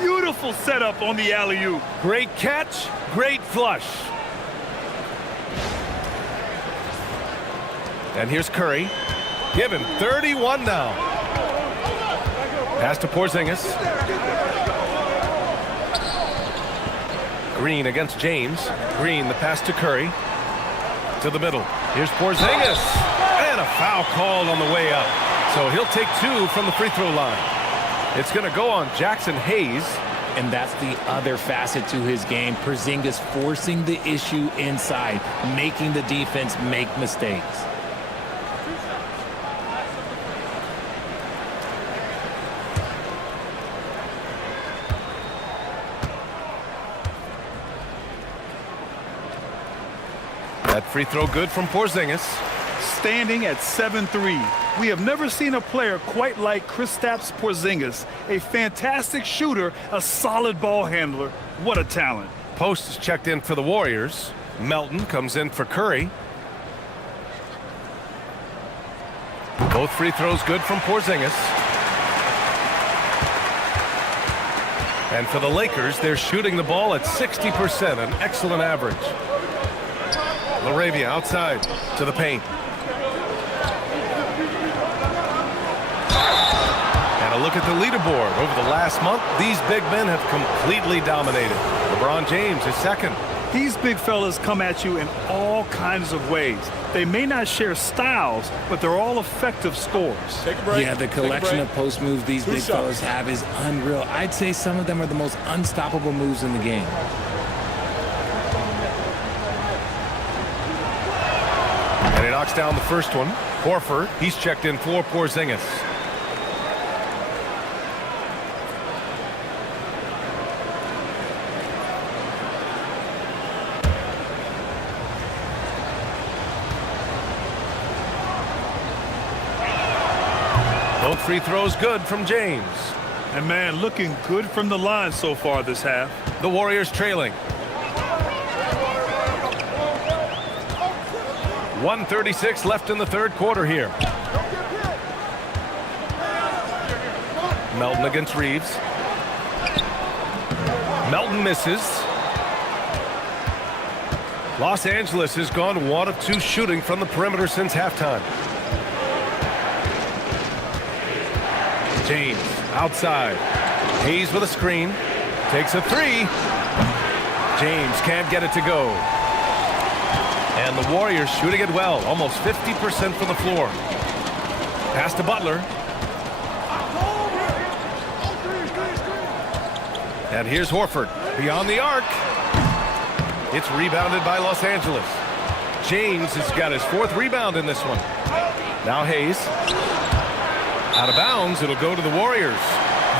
Beautiful setup on the alley-oop. Great catch, great flush. And here's Curry. Give him 31 now. Pass to Porzingis. Green against James. Green, the pass to Curry. To the middle. Here's Porzingis. And a foul called on the way up. So he'll take 2 from the free throw line. It's going to go on Jackson Hayes. And that's the other facet to his game. Porzingis forcing the issue inside, making the defense make mistakes. That free throw good from Porzingis. Standing at 7-3. We have never seen a player quite like Kristaps Porzingis. A fantastic shooter, a solid ball handler. What a talent. Post is checked in for the Warriors. Melton comes in for Curry. Both free throws good from Porzingis. And for the Lakers, they're shooting the ball at 60%, an excellent average. Laravia outside to the paint. And a look at the leaderboard. Over the last month, these big men have completely dominated. LeBron James is second. These big fellas come at you in all kinds of ways. They may not share styles, but they're all effective scorers. Take a break. Yeah, the collection of post moves these big fellas have is unreal. I'd say some of them are the most unstoppable moves in the game. And he knocks down the first one. Horford, he's checked in for Porzingis. free throw's good from James. And man, looking good from the line so far this half. The Warriors trailing. 1:36 left in the third quarter here. Melton against Reeves. Melton misses. Los Angeles has gone 1 of 2 shooting from the perimeter since halftime. James outside. Hayes with a screen. Takes a 3. James can't get it to go. And the Warriors shooting it well. Almost 50% from the floor. Pass to Butler. And here's Horford. Beyond the arc. It's rebounded by Los Angeles. James has got his 4th rebound in this one. Now Hayes. Out of bounds. It'll go to the Warriors.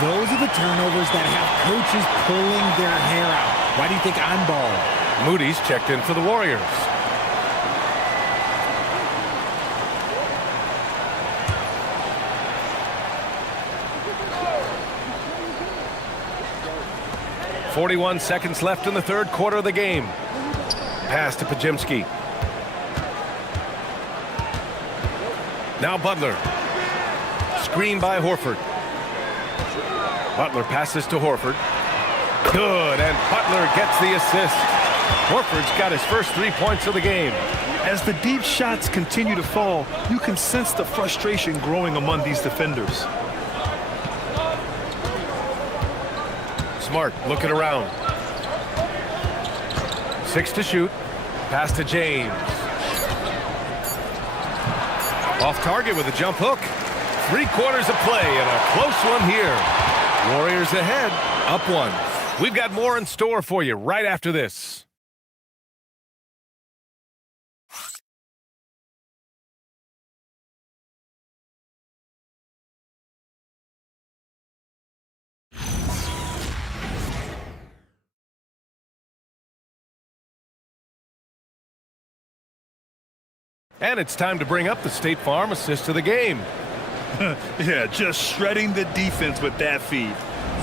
Those are the turnovers that have coaches pulling their hair out. Why do you think I'm balling? Moody's checked in for the Warriors. .41 seconds left in the third quarter of the game. Pass to Pajemski. Now Butler. Screen by Horford. Butler passes to Horford. Good, and Butler gets the assist. Horford's got his first 3 points of the game. As the deep shots continue to fall, you can sense the frustration growing among these defenders. Smart looking around. 6 to shoot. Pass to James. Off target with a jump hook. 3 quarters of play and a close one here. Warriors ahead, up 1. We've got more in store for you right after this. And it's time to bring up the State Farm assist of the game. Yeah, just shredding the defense with that feed.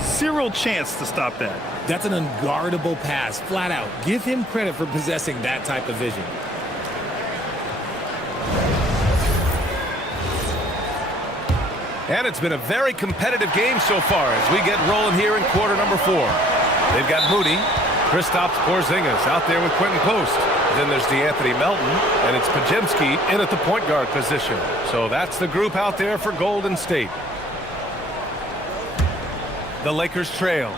0 chance to stop that. That's an unguardable pass, flat out. Give him credit for possessing that type of vision. And it's been a very competitive game so far as we get rolling here in quarter number 4. They've got Moody, Kristaps Porzingis out there with Quentin Post. Then there's DeAnthony Melton, and it's Pajemski in at the point guard position. So that's the group out there for Golden State. The Lakers trail.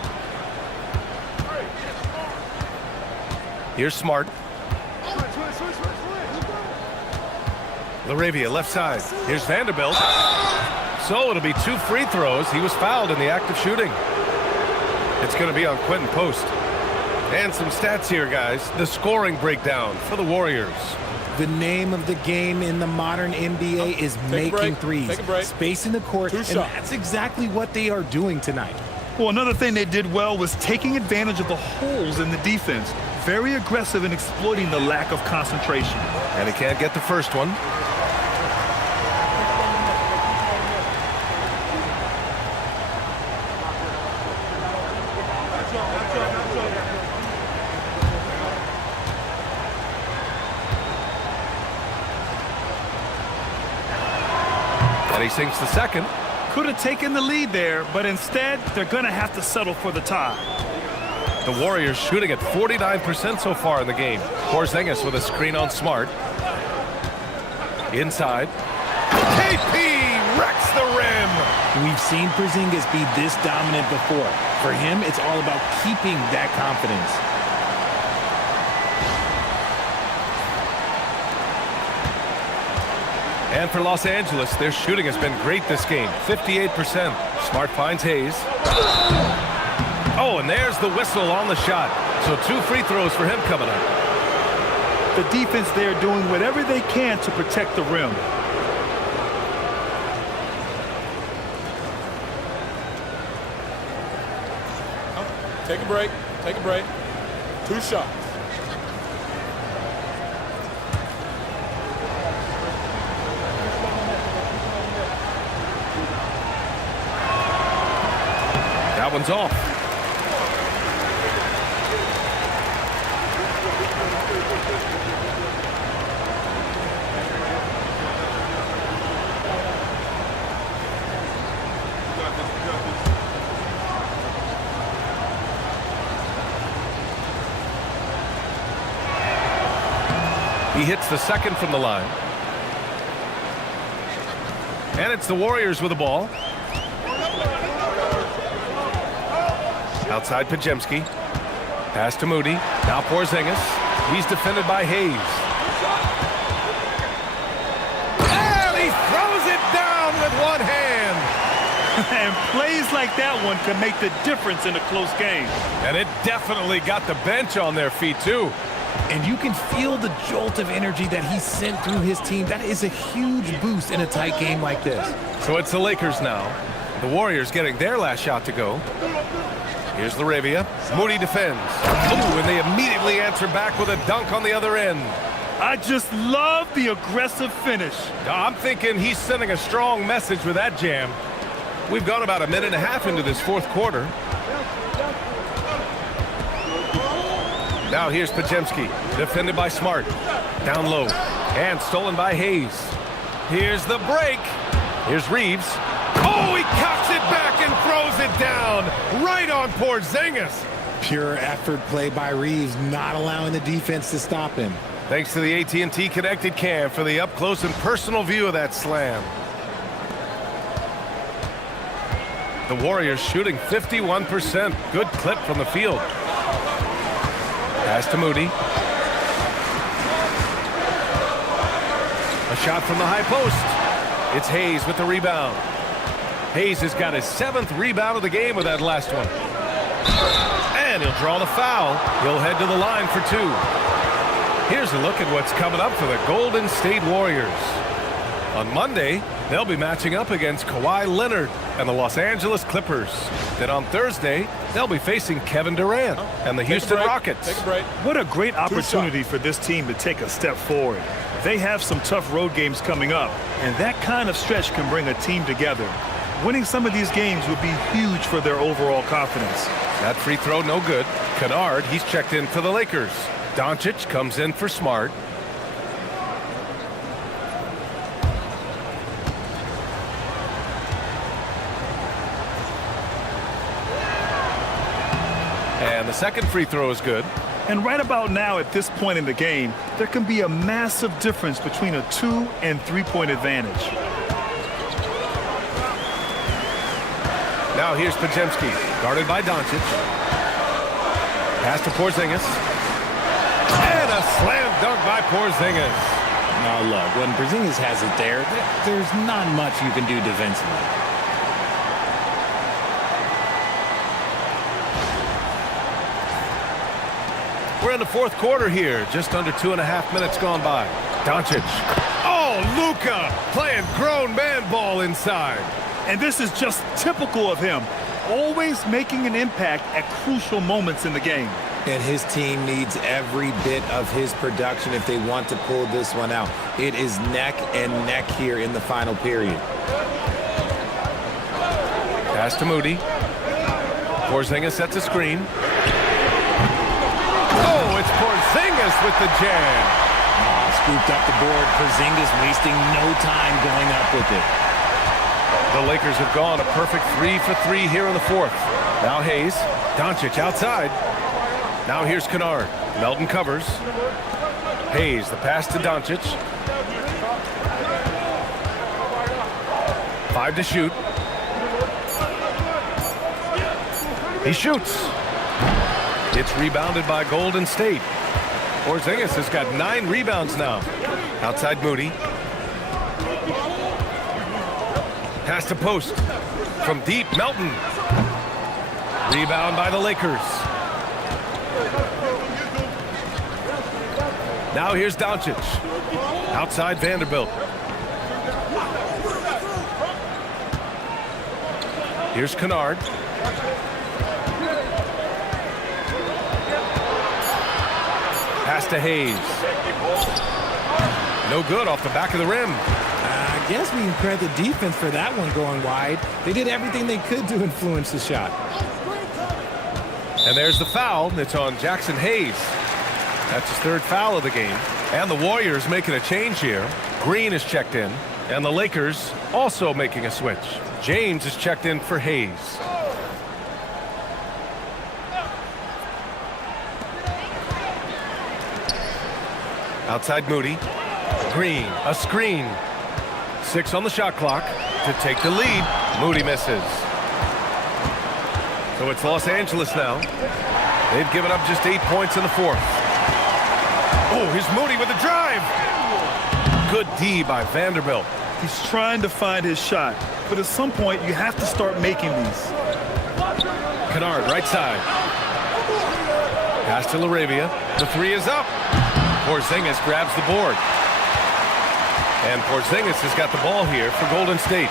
Here's Smart. LaRavia left side. Here's Vanderbilt. So it'll be 2 free throws. He was fouled in the act of shooting. It's going to be on Quentin Post. And some stats here, guys. The scoring breakdown for the Warriors. The name of the game in the modern NBA is making threes. Take a break. Space in the court, and that's exactly what they are doing tonight. Well, another thing they did well was taking advantage of the holes in the defense. Very aggressive in exploiting the lack of concentration. And he can't get the first one. And he sinks the second. Could have taken the lead there, but instead, they're going to have to settle for the tie. The Warriors shooting at 49% so far in the game. Porzingis with a screen on Smart. Inside. KP wrecks the rim. We've seen Porzingis be this dominant before. For him, it's all about keeping that confidence. And for Los Angeles, their shooting has been great this game. 58%. Smart finds Hayes. Oh, and there's the whistle on the shot. So 2 free throws for him coming up. The defense there doing whatever they can to protect the rim. Take a break. Take a break. 2 shots. That one's off. He hits the second from the line. And it's the Warriors with the ball. Outside Pajemski. Pass to Moody. Now Porzingis. He's defended by Hayes. And he throws it down with one hand. And plays like that one can make the difference in a close game. And it definitely got the bench on their feet, too. And you can feel the jolt of energy that he sent through his team. That is a huge boost in a tight game like this. So it's the Lakers now. The Warriors getting their last shot to go. Here's Laravia. Moody defends. Ooh, and they immediately answer back with a dunk on the other end. I just love the aggressive finish. I'm thinking he's sending a strong message with that jam. We've gone about a minute and a half into this fourth quarter. Now here's Pajemski, defended by Smart. Down low, and stolen by Hayes. Here's the break. Here's Reeves. Oh, he cocks it back and throws it down right on Porzingis. Pure effort play by Reeves, not allowing the defense to stop him. Thanks to the AT&T Connected Cam for the up-close and personal view of that slam. The Warriors shooting 51%. Good clip from the field. Pass to Moody. A shot from the high post. It's Hayes with the rebound. Hayes has got his 7th rebound of the game with that last one. And he'll draw the foul. He'll head to the line for 2. Here's a look at what's coming up for the Golden State Warriors. On Monday, they'll be matching up against Kawhi Leonard and the Los Angeles Clippers. Then on Thursday, they'll be facing Kevin Durant and the Houston Rockets. Take a break. What a great opportunity for this team to take a step forward. They have some tough road games coming up, and that kind of stretch can bring a team together. Winning some of these games would be huge for their overall confidence. That free throw no good. Kennard, he's checked in for the Lakers. Doncic comes in for Smart. And the second free throw is good. And right about now, at this point in the game, there can be a massive difference between a 2- and 3-point advantage. Now here's Pajemski, guarded by Doncic. Pass to Porzingis. And a slam dunk by Porzingis. Now look, when Porzingis has it there, there's not much you can do defensively. We're in the fourth quarter here, just under 2.5 minutes gone by. Doncic. Oh, Luka playing grown man ball inside. And this is just typical of him, always making an impact at crucial moments in the game. And his team needs every bit of his production if they want to pull this one out. It is neck and neck here in the final period. Pass to Moody. Porzingis sets a screen. Oh, it's Porzingis with the jam. Scooped up the board. Porzingis wasting no time going up with it. The Lakers have gone a perfect 3 for 3 here in the fourth. Now Hayes. Doncic outside. Now here's Kennard. Melton covers. Hayes, the pass to Doncic. 5 to shoot. He shoots. It's rebounded by Golden State. Porzingis has got 9 rebounds now. Outside Moody. Pass to post. From deep, Melton. Rebound by the Lakers. Now here's Doncic. Outside Vanderbilt. Here's Kennard. Pass to Hayes. No good off the back of the rim. I guess we can credit the defense for that one going wide. They did everything they could to influence the shot. And there's the foul. It's on Jackson Hayes. That's his third foul of the game. And the Warriors making a change here. Green is checked in. And the Lakers also making a switch. James is checked in for Hayes. Outside Moody. Green, a screen. 6 on the shot clock to take the lead. Moody misses. So it's Los Angeles now. They've given up just 8 points in the fourth. Oh, here's Moody with a drive. Good D by Vanderbilt. He's trying to find his shot, but at some point you have to start making these. Kennard, right side. Pass to LaRavia. The three is up. Porzingis grabs the board. And Porzingis has got the ball here for Golden State.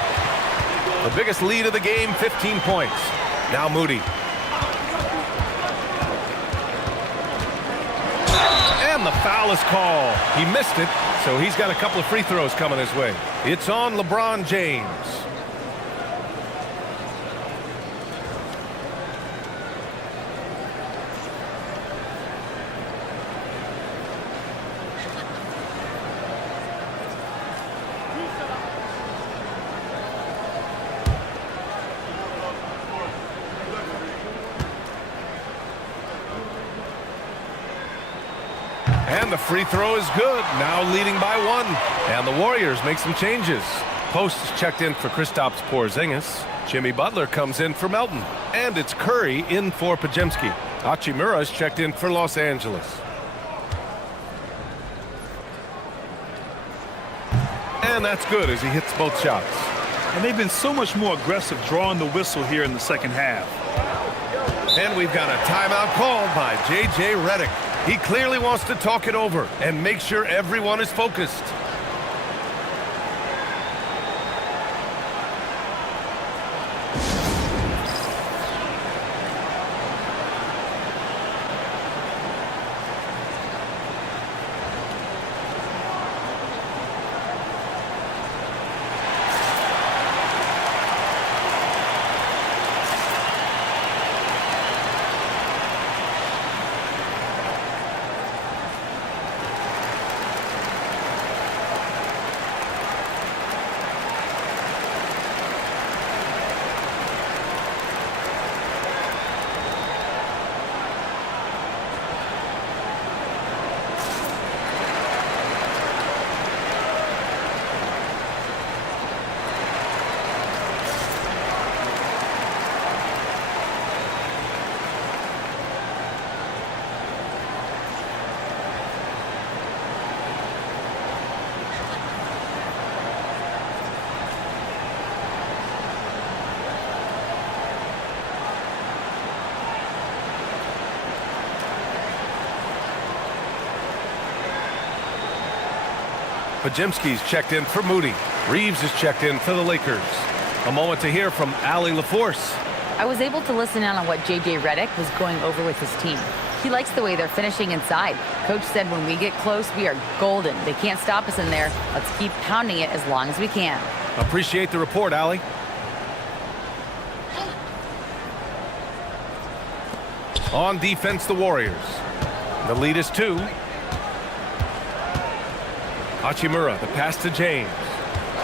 The biggest lead of the game, 15 points. Now Moody. And the foul is called. He missed it, so he's got a couple of free throws coming his way. It's on LeBron James. And the free throw is good. Now leading by 1. And the Warriors make some changes. Post is checked in for Kristaps Porzingis. Jimmy Butler comes in for Melton. And it's Curry in for Podziemski. Hachimura is checked in for Los Angeles. And that's good as he hits both shots. And they've been so much more aggressive drawing the whistle here in the second half. And we've got a timeout called by J.J. Redick. He clearly wants to talk it over and make sure everyone is focused. Podziemski's checked in for Moody. Reeves is checked in for the Lakers. A moment to hear from Allie LaForce. I was able to listen in on what J.J. Redick was going over with his team. He likes the way they're finishing inside. Coach said when we get close, we are golden. They can't stop us in there. Let's keep pounding it as long as we can. Appreciate the report, Allie. On defense, the Warriors. The lead is 2. Hachimura, the pass to James.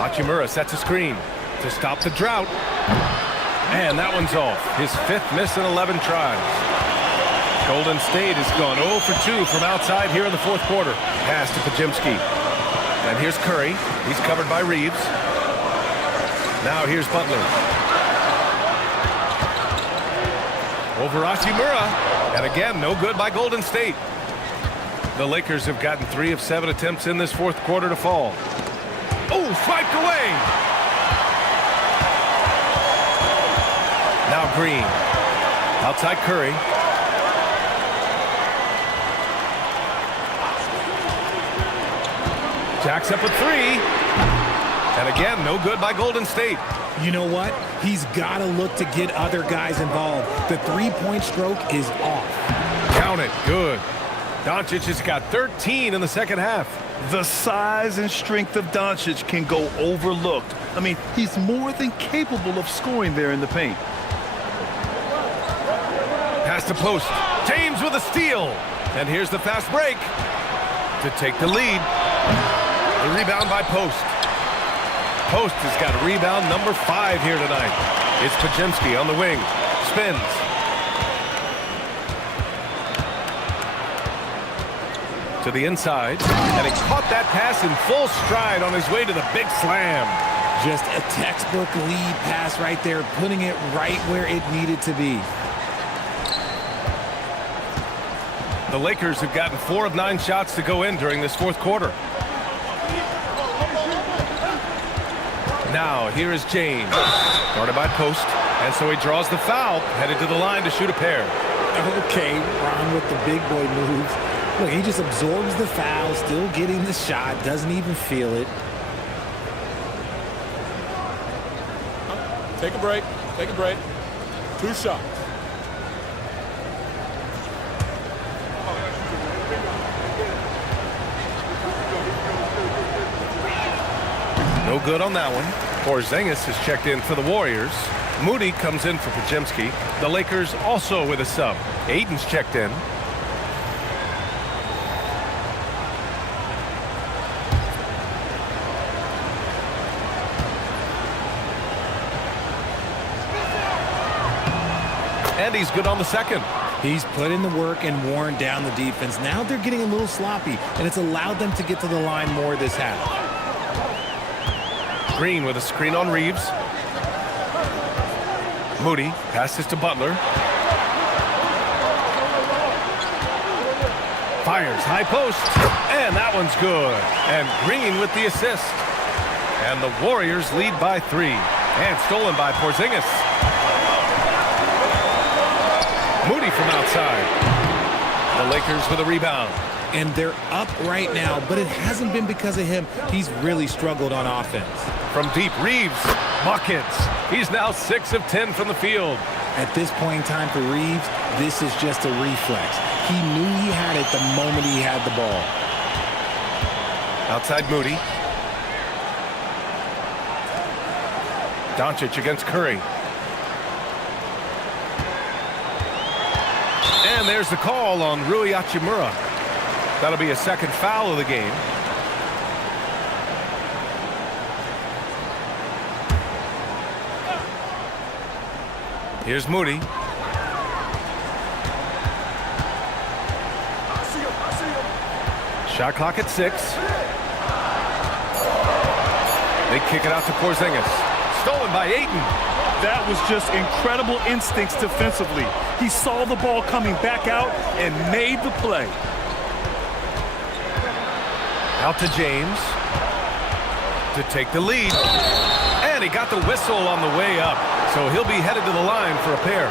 Hachimura sets a screen to stop the drought. And that one's off. His 5th miss in 11 tries. Golden State has gone 0 for 2 from outside here in the fourth quarter. Pass to Podziemski. And here's Curry. He's covered by Reeves. Now here's Butler. Over Hachimura. And again, no good by Golden State. The Lakers have gotten 3 of 7 attempts in this fourth quarter to fall. Oh, swiped away. Now Green. Outside Curry. Jacks up a 3. And again, no good by Golden State. You know what? He's got to look to get other guys involved. The three-point stroke is off. Count it. Good. Doncic has got 13 in the second half. The size and strength of Doncic can go overlooked. I mean, he's more than capable of scoring there in the paint. Pass to post. James with a steal. And here's the fast break to take the lead. The rebound by Post. Post has got rebound number 5 here tonight. It's Podziemski on the wing. Spins. To the inside. And he caught that pass in full stride on his way to the big slam. Just a textbook lead pass right there, putting it right where it needed to be. The Lakers have gotten 4 of 9 shots to go in during this fourth quarter. Now, here is James. Guarded by Post. And so he draws the foul, headed to the line to shoot a pair. Okay, Ron with the big boy moves. Look, he just absorbs the foul, still getting the shot, doesn't even feel it. Take a break. Take a break. 2 shots. No good on that one. Porzingis has checked in for the Warriors. Moody comes in for Podziemski. The Lakers also with a sub. Aiden's checked in. And he's good on the second. He's put in the work and worn down the defense. Now they're getting a little sloppy, and it's allowed them to get to the line more this half. Green with a screen on Reeves. Moody passes to Butler. Fires high post. And that one's good. And Green with the assist. And the Warriors lead by 3. And stolen by Porzingis. Moody from outside. The Lakers with a rebound. And they're up right now, but it hasn't been because of him. He's really struggled on offense. From deep, Reeves buckets. He's now 6 of 10 from the field. At this point in time for Reeves, this is just a reflex. He knew he had it the moment he had the ball. Outside Moody. Doncic against Curry. And there's the call on Rui Hachimura. That'll be a second foul of the game. Here's Moody. Shot clock at 6. They kick it out to Porzingis. Stolen by Ayton. That was just incredible instincts defensively. He saw the ball coming back out and made the play. Out to James to take the lead. And he got the whistle on the way up. So he'll be headed to the line for a pair.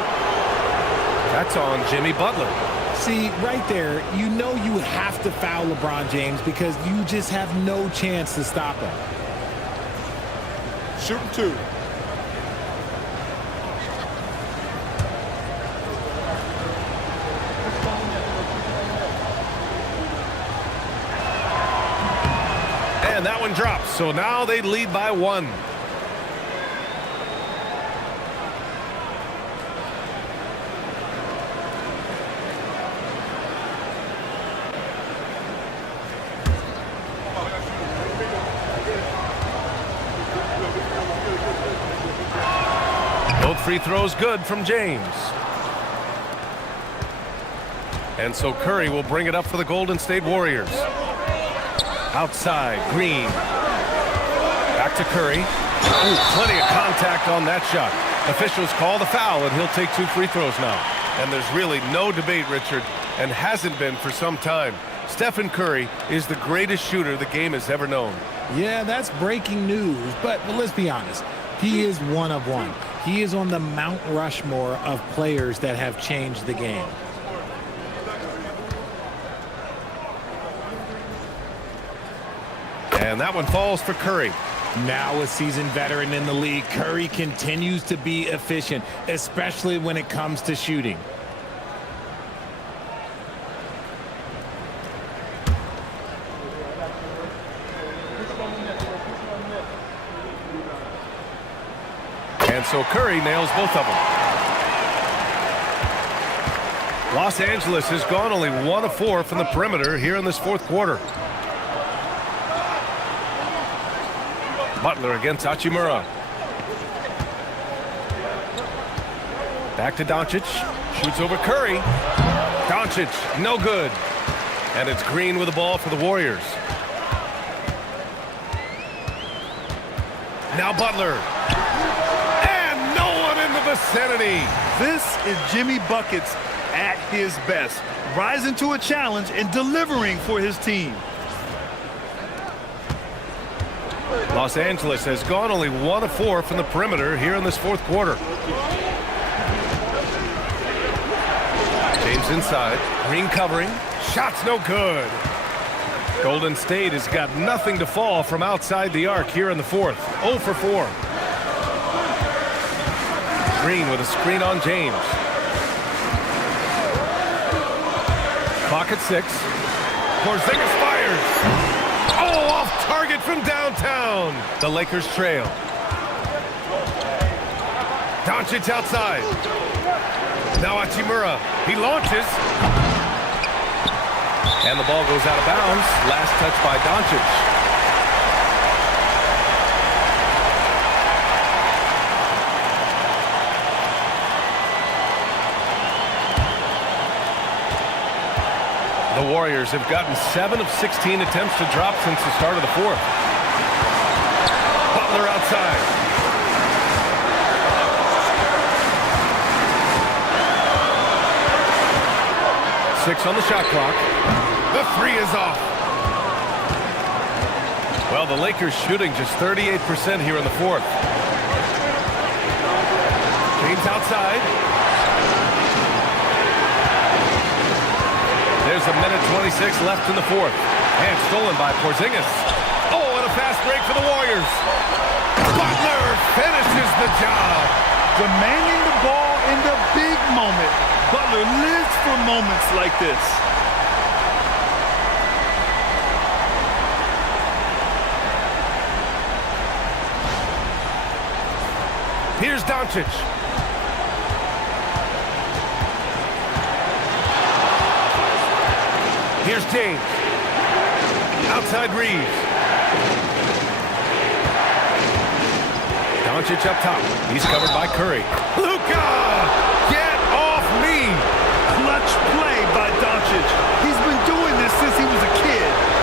That's on Jimmy Butler. See, right there, you know you have to foul LeBron James because you just have no chance to stop him. Shooting 2. And that one drops. So now they lead by 1. Both free throws good from James. And so Curry will bring it up for the Golden State Warriors. Outside, Green. Back to Curry. Ooh, plenty of contact on that shot. Officials call the foul, and he'll take 2 free throws now. And there's really no debate, Richard, and hasn't been for some time. Stephen Curry is the greatest shooter the game has ever known. Yeah, that's breaking news, but let's be honest. He is one of one. He is on the Mount Rushmore of players that have changed the game. And that one falls for Curry. Now a seasoned veteran in the league, Curry continues to be efficient, especially when it comes to shooting. And so Curry nails both of them. Los Angeles has gone only 1 of 4 from the perimeter here in this fourth quarter. Butler against Hachimura. Back to Doncic. Shoots over Curry. Doncic, no good. And it's Green with the ball for the Warriors. Now Butler. And no one in the vicinity. This is Jimmy Buckets at his best, rising to a challenge and delivering for his team. Los Angeles has gone only 1 of 4 from the perimeter here in this fourth quarter. James inside. Green covering. Shot's no good. Golden State has got nothing to fall from outside the arc here in the fourth. 0 for 4. Green with a screen on James. Clock at 6. Porzingis fires. Oh, off target from downtown. The Lakers trail. Doncic outside. Now Hachimura. He launches. And the ball goes out of bounds. Last touch by Doncic. The Warriors have gotten 7 of 16 attempts to drop since the start of the fourth. Butler outside. Six on the shot clock. The 3 is off. Well, the Lakers shooting just 38% here in the fourth. James outside. There's a minute 26 left in the fourth. And stolen by Porzingis. Oh, and a fast break for the Warriors. Butler finishes the job. Demanding the ball in the big moment. Butler lives for moments like this. Here's Doncic. Here's James. Outside Reeves. Doncic up top. He's covered by Curry. Luka! Get off me! Clutch play by Doncic. He's been doing this since he was a kid.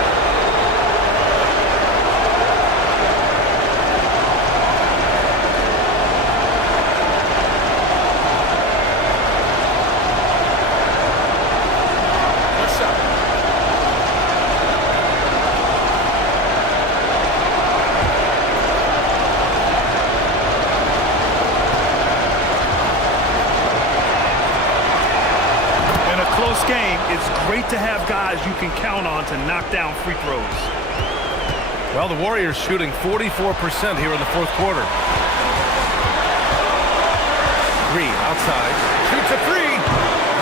Game, it's great to have guys you can count on to knock down free throws. Well, the Warriors shooting 44% here in the fourth quarter. Green outside. Shoots a 3.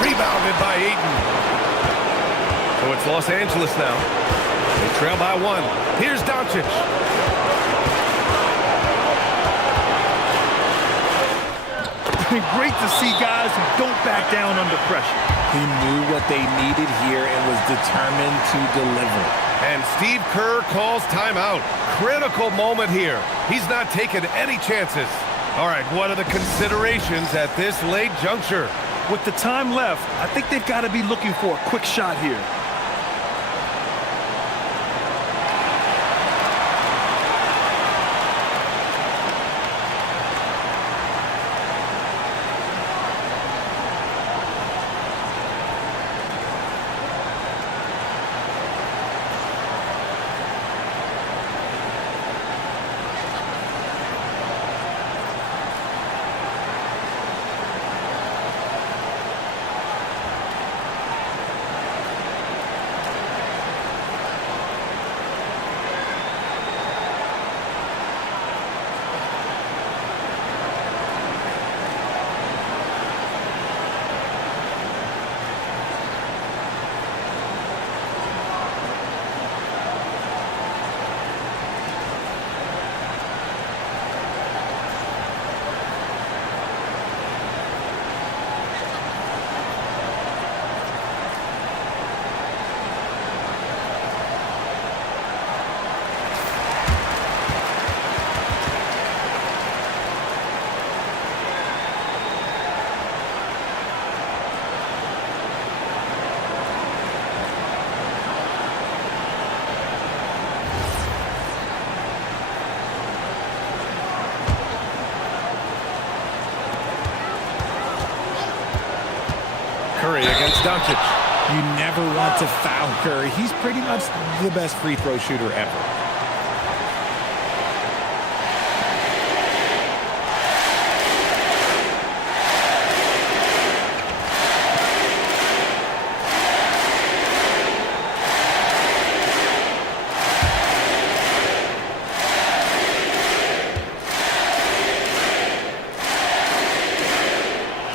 Rebounded by Ayton. So it's Los Angeles now. They trail by 1. Here's Doncic. Great to see guys who don't back down under pressure. He knew what they needed here and was determined to deliver. And Steve Kerr calls timeout. Critical moment here. He's not taking any chances. All right, what are the considerations at this late juncture? With the time left, I think they've got to be looking for a quick shot here. Curry against Doncic. You never want to foul Curry. He's pretty much the best free throw shooter ever.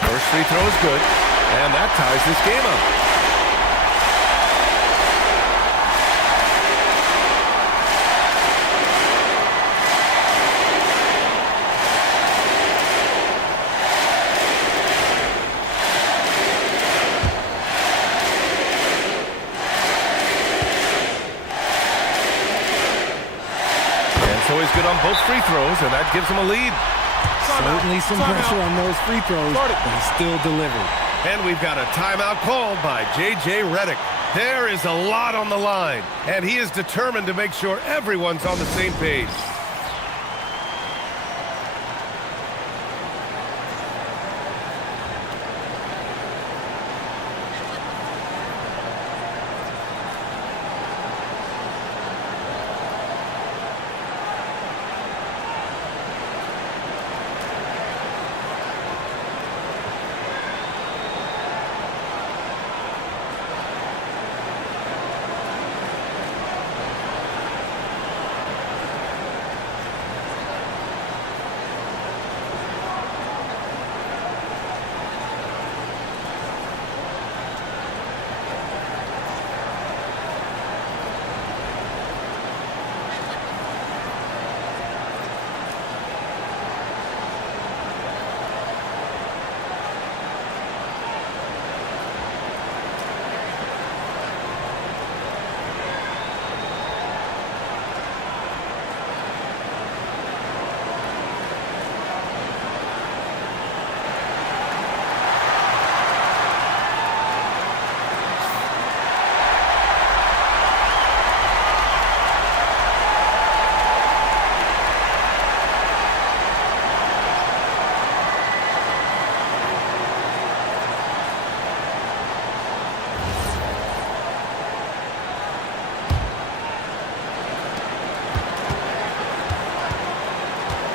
First free throw is good, and that ties this game up. So he's good on both free throws, and that gives him a lead. Certainly some pressure on those free throws, but he still delivered. And we've got a timeout called by J.J. Redick. There is a lot on the line, and he is determined to make sure everyone's on the same page.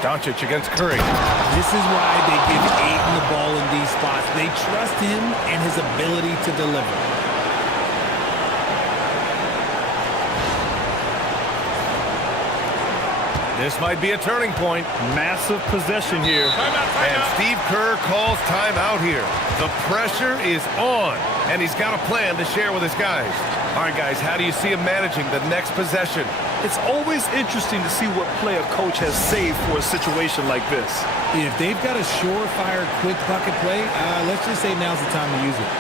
Doncic against Curry. This is why they give Ayton the ball in these spots. They trust him and his ability to deliver. This might be a turning point. Massive possession here. And Steve Kerr calls timeout here. The pressure is on, and he's got a plan to share with his guys. All right, guys, how do you see him managing the next possession? It's always interesting to see what play a coach has saved for a situation like this. If they've got a surefire, quick bucket play, let's just say now's the time to use it.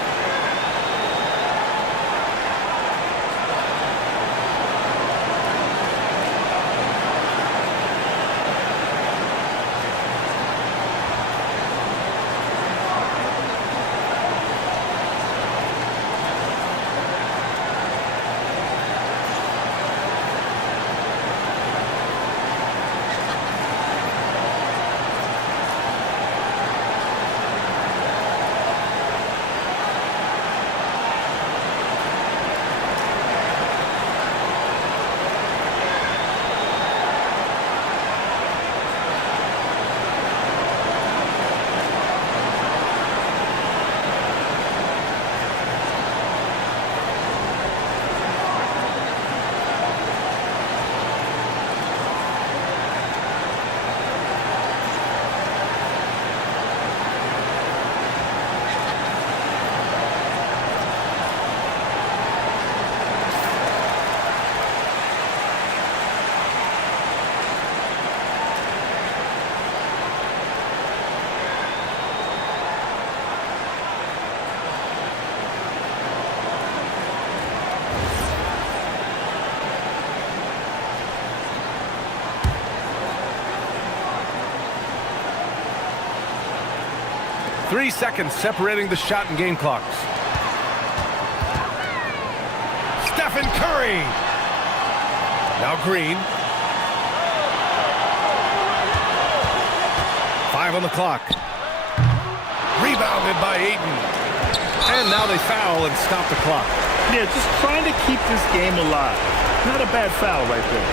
Three seconds separating the shot and game clocks. Stephen Curry. Now Green. 5 on the clock. Rebounded by Ayton. And now they foul and stop the clock. Yeah, just trying to keep this game alive. Not a bad foul right there.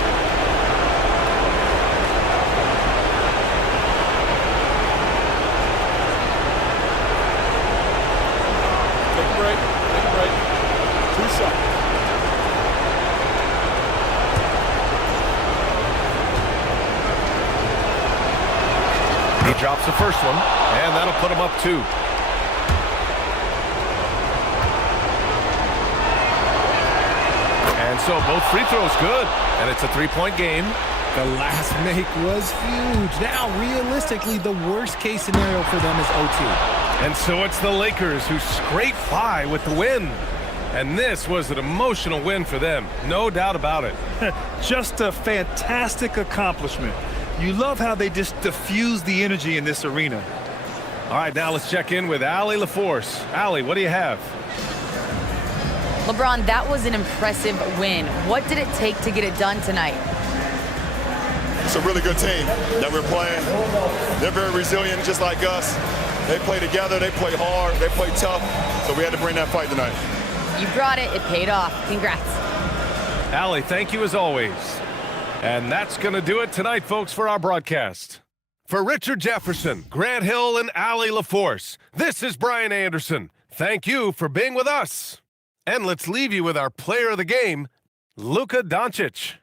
Take a break. Take a break. 2 seconds. He drops the first one, and that'll put him up 2. And so both free throws good, and it's a 3-point game. The last make was huge. Now, realistically, the worst-case scenario for them is OT. And so it's the Lakers who scrape by with the win. And this was an emotional win for them, no doubt about it. Just a fantastic accomplishment. You love how they just diffuse the energy in this arena. All right, now let's check in with Allie LaForce. Allie, what do you have? LeBron, that was an impressive win. What did it take to get it done tonight? It's a really good team that we're playing. They're very resilient, just like us. They play together, they play hard, they play tough, so we had to bring that fight tonight. You brought it. It paid off. Congrats. Allie, thank you as always. And that's going to do it tonight, folks, for our broadcast. For Richard Jefferson, Grant Hill, and Allie LaForce, this is Brian Anderson. Thank you for being with us. And let's leave you with our player of the game, Luka Doncic.